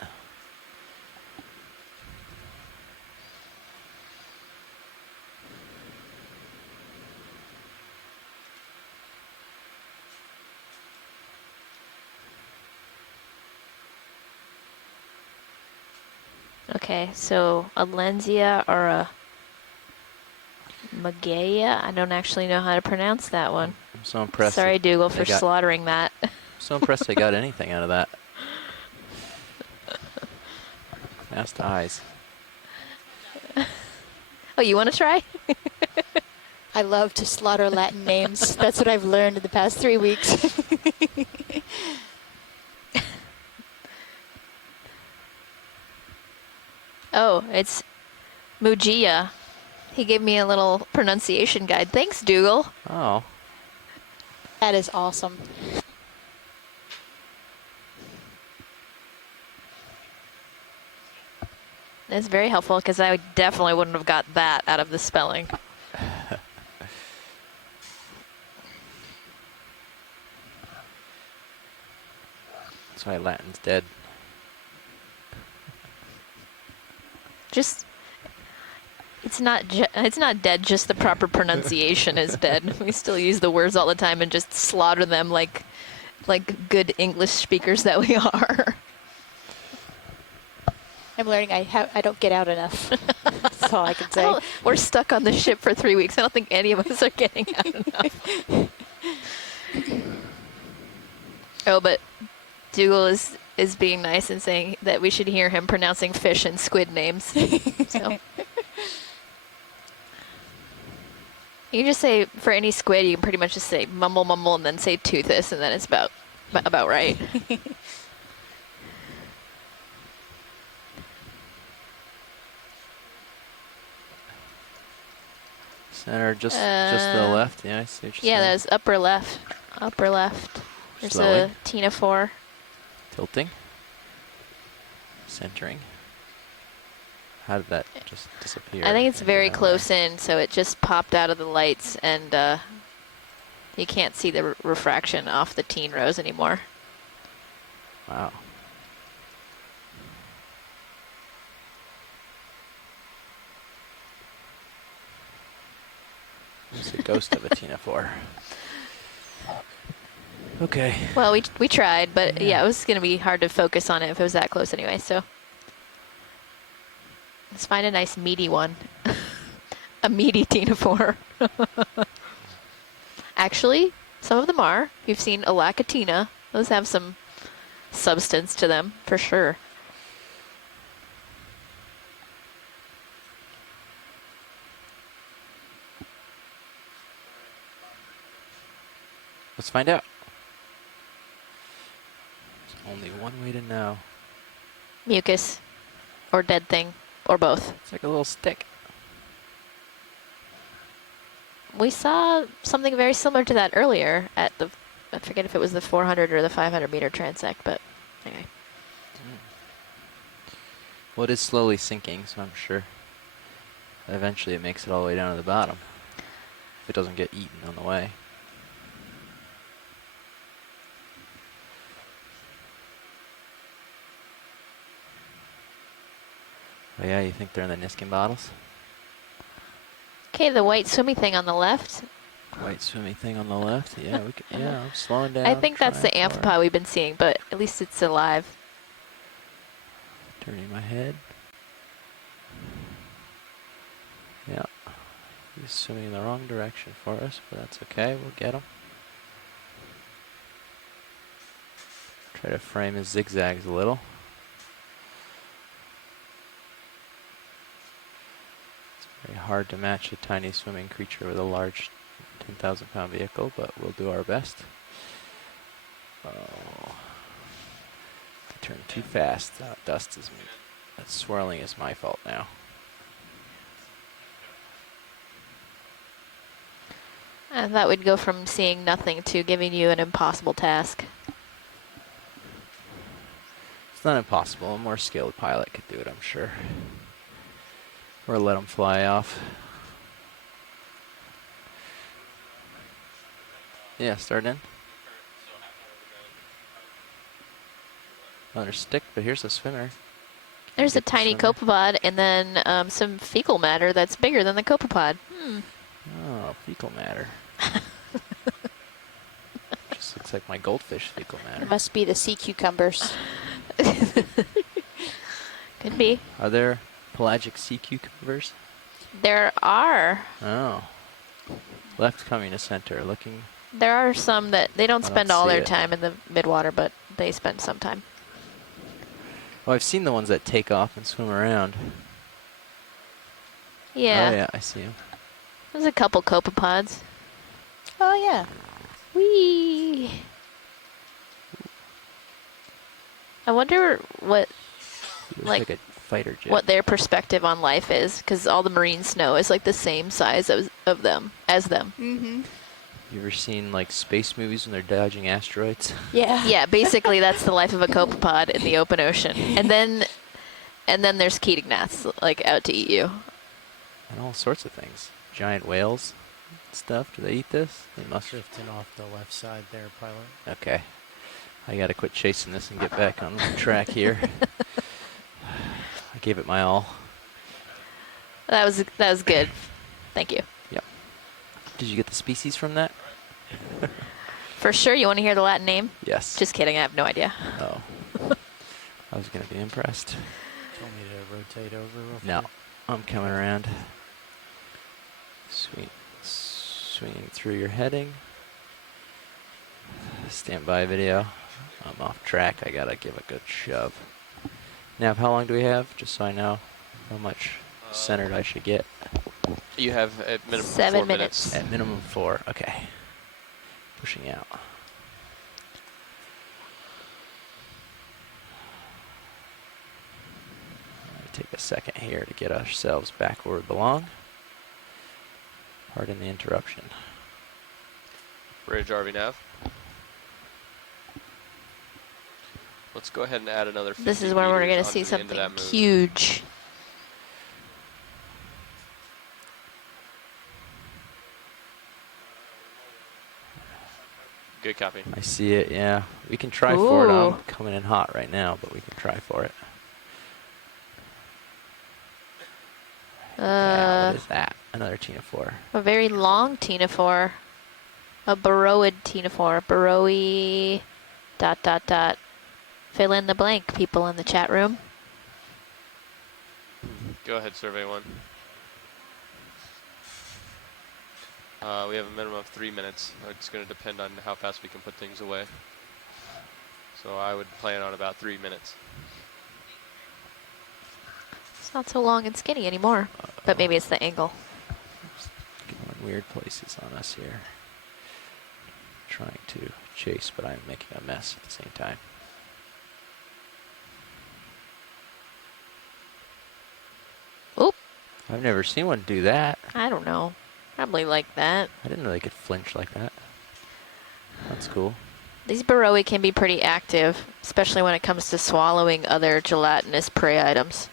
Okay, so a Lenzia or a Magaya? I don't actually know how to pronounce that one. I'm so impressed. Sorry, Dougal, for slaughtering that. I'm so impressed they got anything out of that. Fast eyes. Oh, you want to try? I love to slaughter Latin names. That's what I've learned in the past 3 weeks. Oh, it's Mugia. He gave me a little pronunciation guide. Thanks, Dougal. Oh. That is awesome. It's very helpful because I definitely wouldn't have got that out of the spelling. That's why Latin's dead. Just, it's not dead, just the proper pronunciation is dead. We still use the words all the time and just slaughter them like good English speakers that we are. I'm learning I don't get out enough. That's all I can say. We're stuck on the ship for 3 weeks. I don't think any of us are getting out enough. Oh, but Dougal is being nice and saying that we should hear him pronouncing fish and squid names. So. You can just say, for any squid, you can pretty much just say mumble, mumble, and then say toothus, and then it's about right. Center, just to the left. Yeah, I see what you're yeah, saying. that's upper left. Upper left. There's Slowing. a Tina 4. Tilting. Centering. How did that just disappear? I think it's very close in, so it just popped out of the lights, and you can't see the refraction off the teen rose anymore. Wow. It's a ghost of a Tina 4. Okay. Well, we tried, but yeah, it was going to be hard to focus on it if it was that close anyway, so. Let's find a nice meaty one. A meaty Tina 4. Actually, some of them are. You've seen Alacatina. Those have some substance to them, for sure. Let's find out. There's only one way to know. Mucus, or dead thing, or both. It's like a little stick. We saw something very similar to that earlier at the, I forget if it was the 400 or the 500 meter transect, but anyway. Well, it is slowly sinking, so I'm sure eventually it makes it all the way down to the bottom. If it doesn't get eaten on the way. Oh yeah, you think they're in the Niskin bottles? Okay, the white swimmy thing on the left. White swimmy thing on the left. Yeah, we can, yeah, I'm slowing down. I think that's the amphipod we've been seeing, but at least it's alive. Turning my head. Yeah. He's swimming in the wrong direction for us, but that's okay. We'll get him. Try to frame his zigzags a little. It's very hard to match a tiny swimming creature with a large 10,000-pound vehicle, but we'll do our best. Oh. I turned too fast. Dust is... That swirling is my fault now. I thought we'd go from seeing nothing to giving you an impossible task. It's not impossible. A more skilled pilot could do it, I'm sure. Or let them fly off. Yeah, start in. Another stick, but here's a swimmer. There's a tiny copepod and then some fecal matter that's bigger than the copepod. Oh, fecal matter. Just looks like my goldfish fecal matter. It must be the sea cucumbers. Could be. Are there pelagic sea cucumbers? There are. Oh. Left coming to center, looking. There are some that they don't spend all their it. time in the midwater, but they spend some time. Oh, I've seen the ones that take off and swim around. Yeah. Oh yeah, I see them. There's a couple copepods. Oh yeah. Whee! I wonder what, like a fighter jet. what their perspective on life is, because all the marine snow is like the same size of them as them. Mm-hmm. You ever seen like space movies when they're dodging asteroids? Yeah. Yeah, basically that's the life of a copepod in the open ocean. And then there's Ketognaths, like out to eat you. And all sorts of things. Giant whales and stuff. Do they eat this? They must. Drifting off the left side there, pilot. Okay. I gotta quit chasing this and get back on the track here. I gave it my all. That was good. Thank you. Yep. Did you get the species from that? For sure, you want to hear the Latin name? Yes. Just kidding, I have no idea. Oh. I was gonna be impressed. Told me to rotate over real No. quick. I'm coming around. Swinging through your heading. Stand by video. I'm off track. I gotta give a good shove. Nav, how long do we have? Just so I know how much centered I should get. You have at minimum 7 4 minutes. At minimum 4. Okay. Pushing out. Take a second here to get ourselves back where we belong. Pardon the interruption. Bridge RV nav. Let's go ahead and add another 50 This is where we're going to meters see onto the end of something that move. huge. Good copy. I see it, yeah. We can try for it. Ooh. I'm coming in hot right now, but we can try for it. Yeah, what is that? Another ctenophore. A very long ctenophore. A burrowed ctenophore. Burrowy ... Fill in the blank, people in the chat room. Go ahead, survey 1. We have a minimum of 3 minutes. It's going to depend on how fast we can put things away. So I would plan on about 3 minutes. It's not so long and skinny anymore, but maybe it's the angle. Going weird places on us here. Trying to chase, but I'm making a mess at the same time. Oop. I've never seen one do that. I don't know. Probably like that. I didn't know they could flinch like that. That's cool. These burrowii can be pretty active, especially when it comes to swallowing other gelatinous prey items.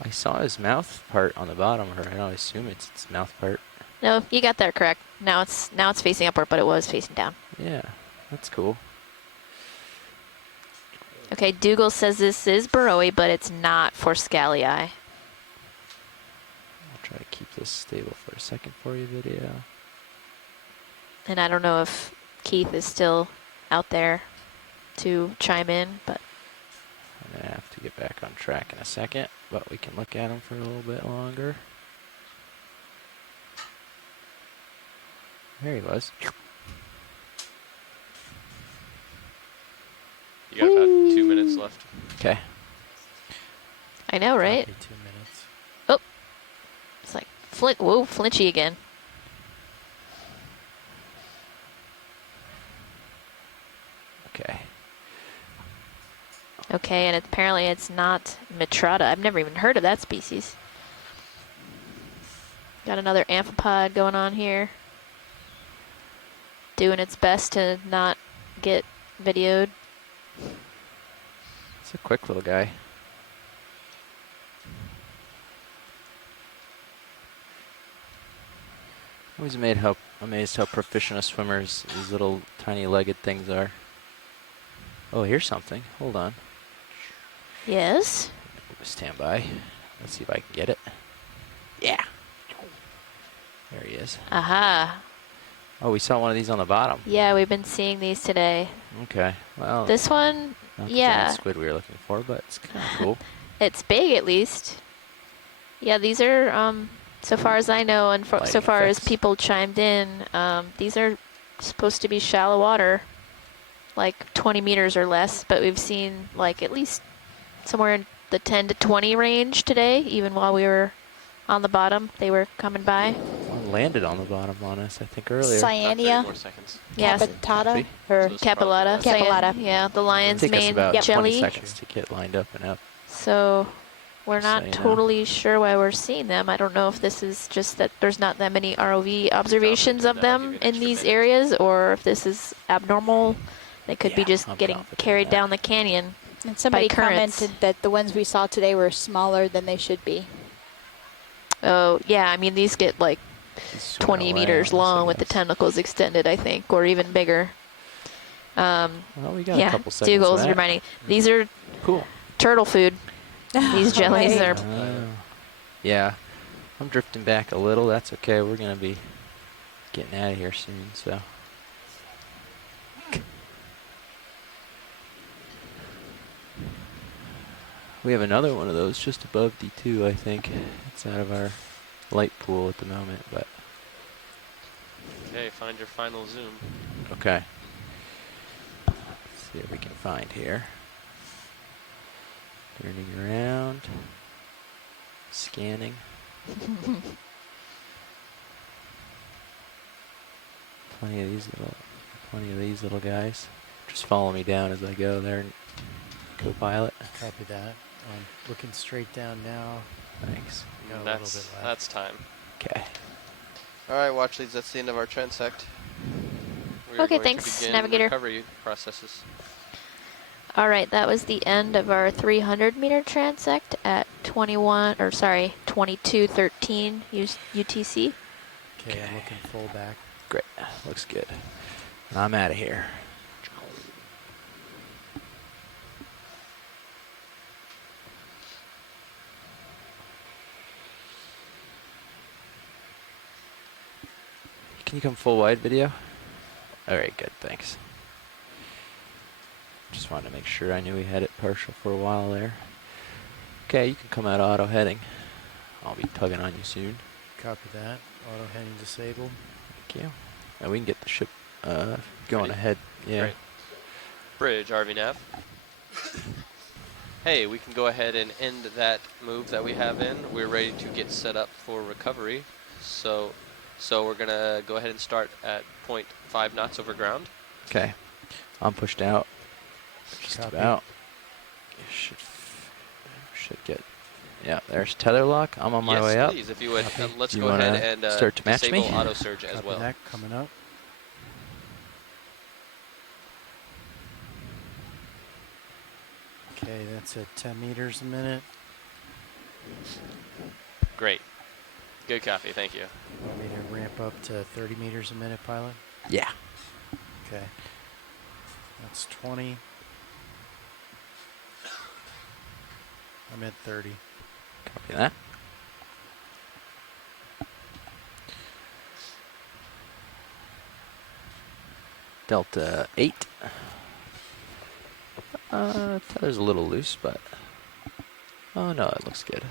I saw his mouth part on the bottom, or I assume it's its mouth part. No, you got that correct. Now it's facing upward, but it was facing down. Yeah, that's cool. Okay, Dougal says this is burrowii, but it's not for scalii. Try to keep this stable for a second for you, video. And I don't know if Keith is still out there to chime in, but I'm going to have to get back on track in a second, but we can look at him for a little bit longer. There he was. You got about 2 minutes left. Okay. I know, right? Copy, 2 minutes. Oh, it's like whoa, flinchy again. Okay. Okay, and apparently it's not Mitrata. I've never even heard of that species. Got another amphipod going on here. Doing its best to not get videoed. It's a quick little guy. Always amazed how proficient a swimmers these little tiny legged things are. Oh, here's something. Hold on. Yes? Stand by. Let's see if I can get it. Yeah. There he is. Aha. Oh, we saw one of these on the bottom. Yeah, we've been seeing these today. Okay. Well, this one, not the yeah. giant squid we were looking for, but it's kind of cool. It's big at least. Yeah, these are, so far as I know, and so far as people chimed in, these are supposed to be shallow water, like 20 meters or less, but we've seen like at least somewhere in the 10 to 20 range today, even while we were on the bottom, they were coming by. One landed on the bottom on us, I think, earlier. Cyanea, capitata, or capillata. Capillata. Yeah, the lion's Take us mane about 20 jelly. seconds to get lined up and up. So we're not Cyanea. totally sure why we're seeing them. I don't know if this is just that there's not that many ROV observations of them in these areas, or if this is abnormal. They could be just getting carried down the canyon. And somebody by currents. commented that the ones we saw today were smaller than they should be. Oh, yeah, I mean, these get like 20 meters long with the tentacles extended, I think, or even bigger. Well, we got a couple seconds Dougal's of that. reminding. These are cool turtle food. These jellies are. Yeah, I'm drifting back a little. That's okay. We're going to be getting out of here soon, so. We have another one of those just above D2, I think. It's out of our light pool at the moment, but. Okay, find your final zoom. Okay. Let's see what we can find here. Turning around. Scanning. Plenty of these little guys. Just follow me down as I go there, co-pilot. Copy that. Looking straight down now. Thanks. Got a little bit left. That's time. Okay. All right, watch leads. That's the end of our transect. We are Okay, going to thanks, begin Navigator. Recovery processes. All right, that was the end of our 300-meter transect at 22:13 UTC. Okay, I'm looking full back. Great. Looks good. I'm out of here. Can you come full wide video? All right, good, thanks. Just wanted to make sure I knew we had it partial for a while there. Okay, you can come out auto heading. I'll be tugging on you soon. Copy that. Auto heading disabled. Thank you. And we can get the ship going ahead. Yeah. Great. Bridge, RV nav. Hey, we can go ahead and end that move that we have in. We're ready to get set up for recovery. So we're going to go ahead and start at 0.5 knots over ground. Okay. I'm pushed out. Just Copy. about. You should get. Yeah, there's tether lock. I'm on my way up. Please, if you would. Let's You go ahead wanna and start to match disable me? auto surge as Copy well. that coming up. Okay, that's at 10 meters a minute. Great. Good copy. Thank you. Want me to ramp up to 30 meters a minute, pilot? Yeah. Okay. That's 20. I'm at 30. Copy that. Delta 8. Tether's a little loose, but oh no, it looks good.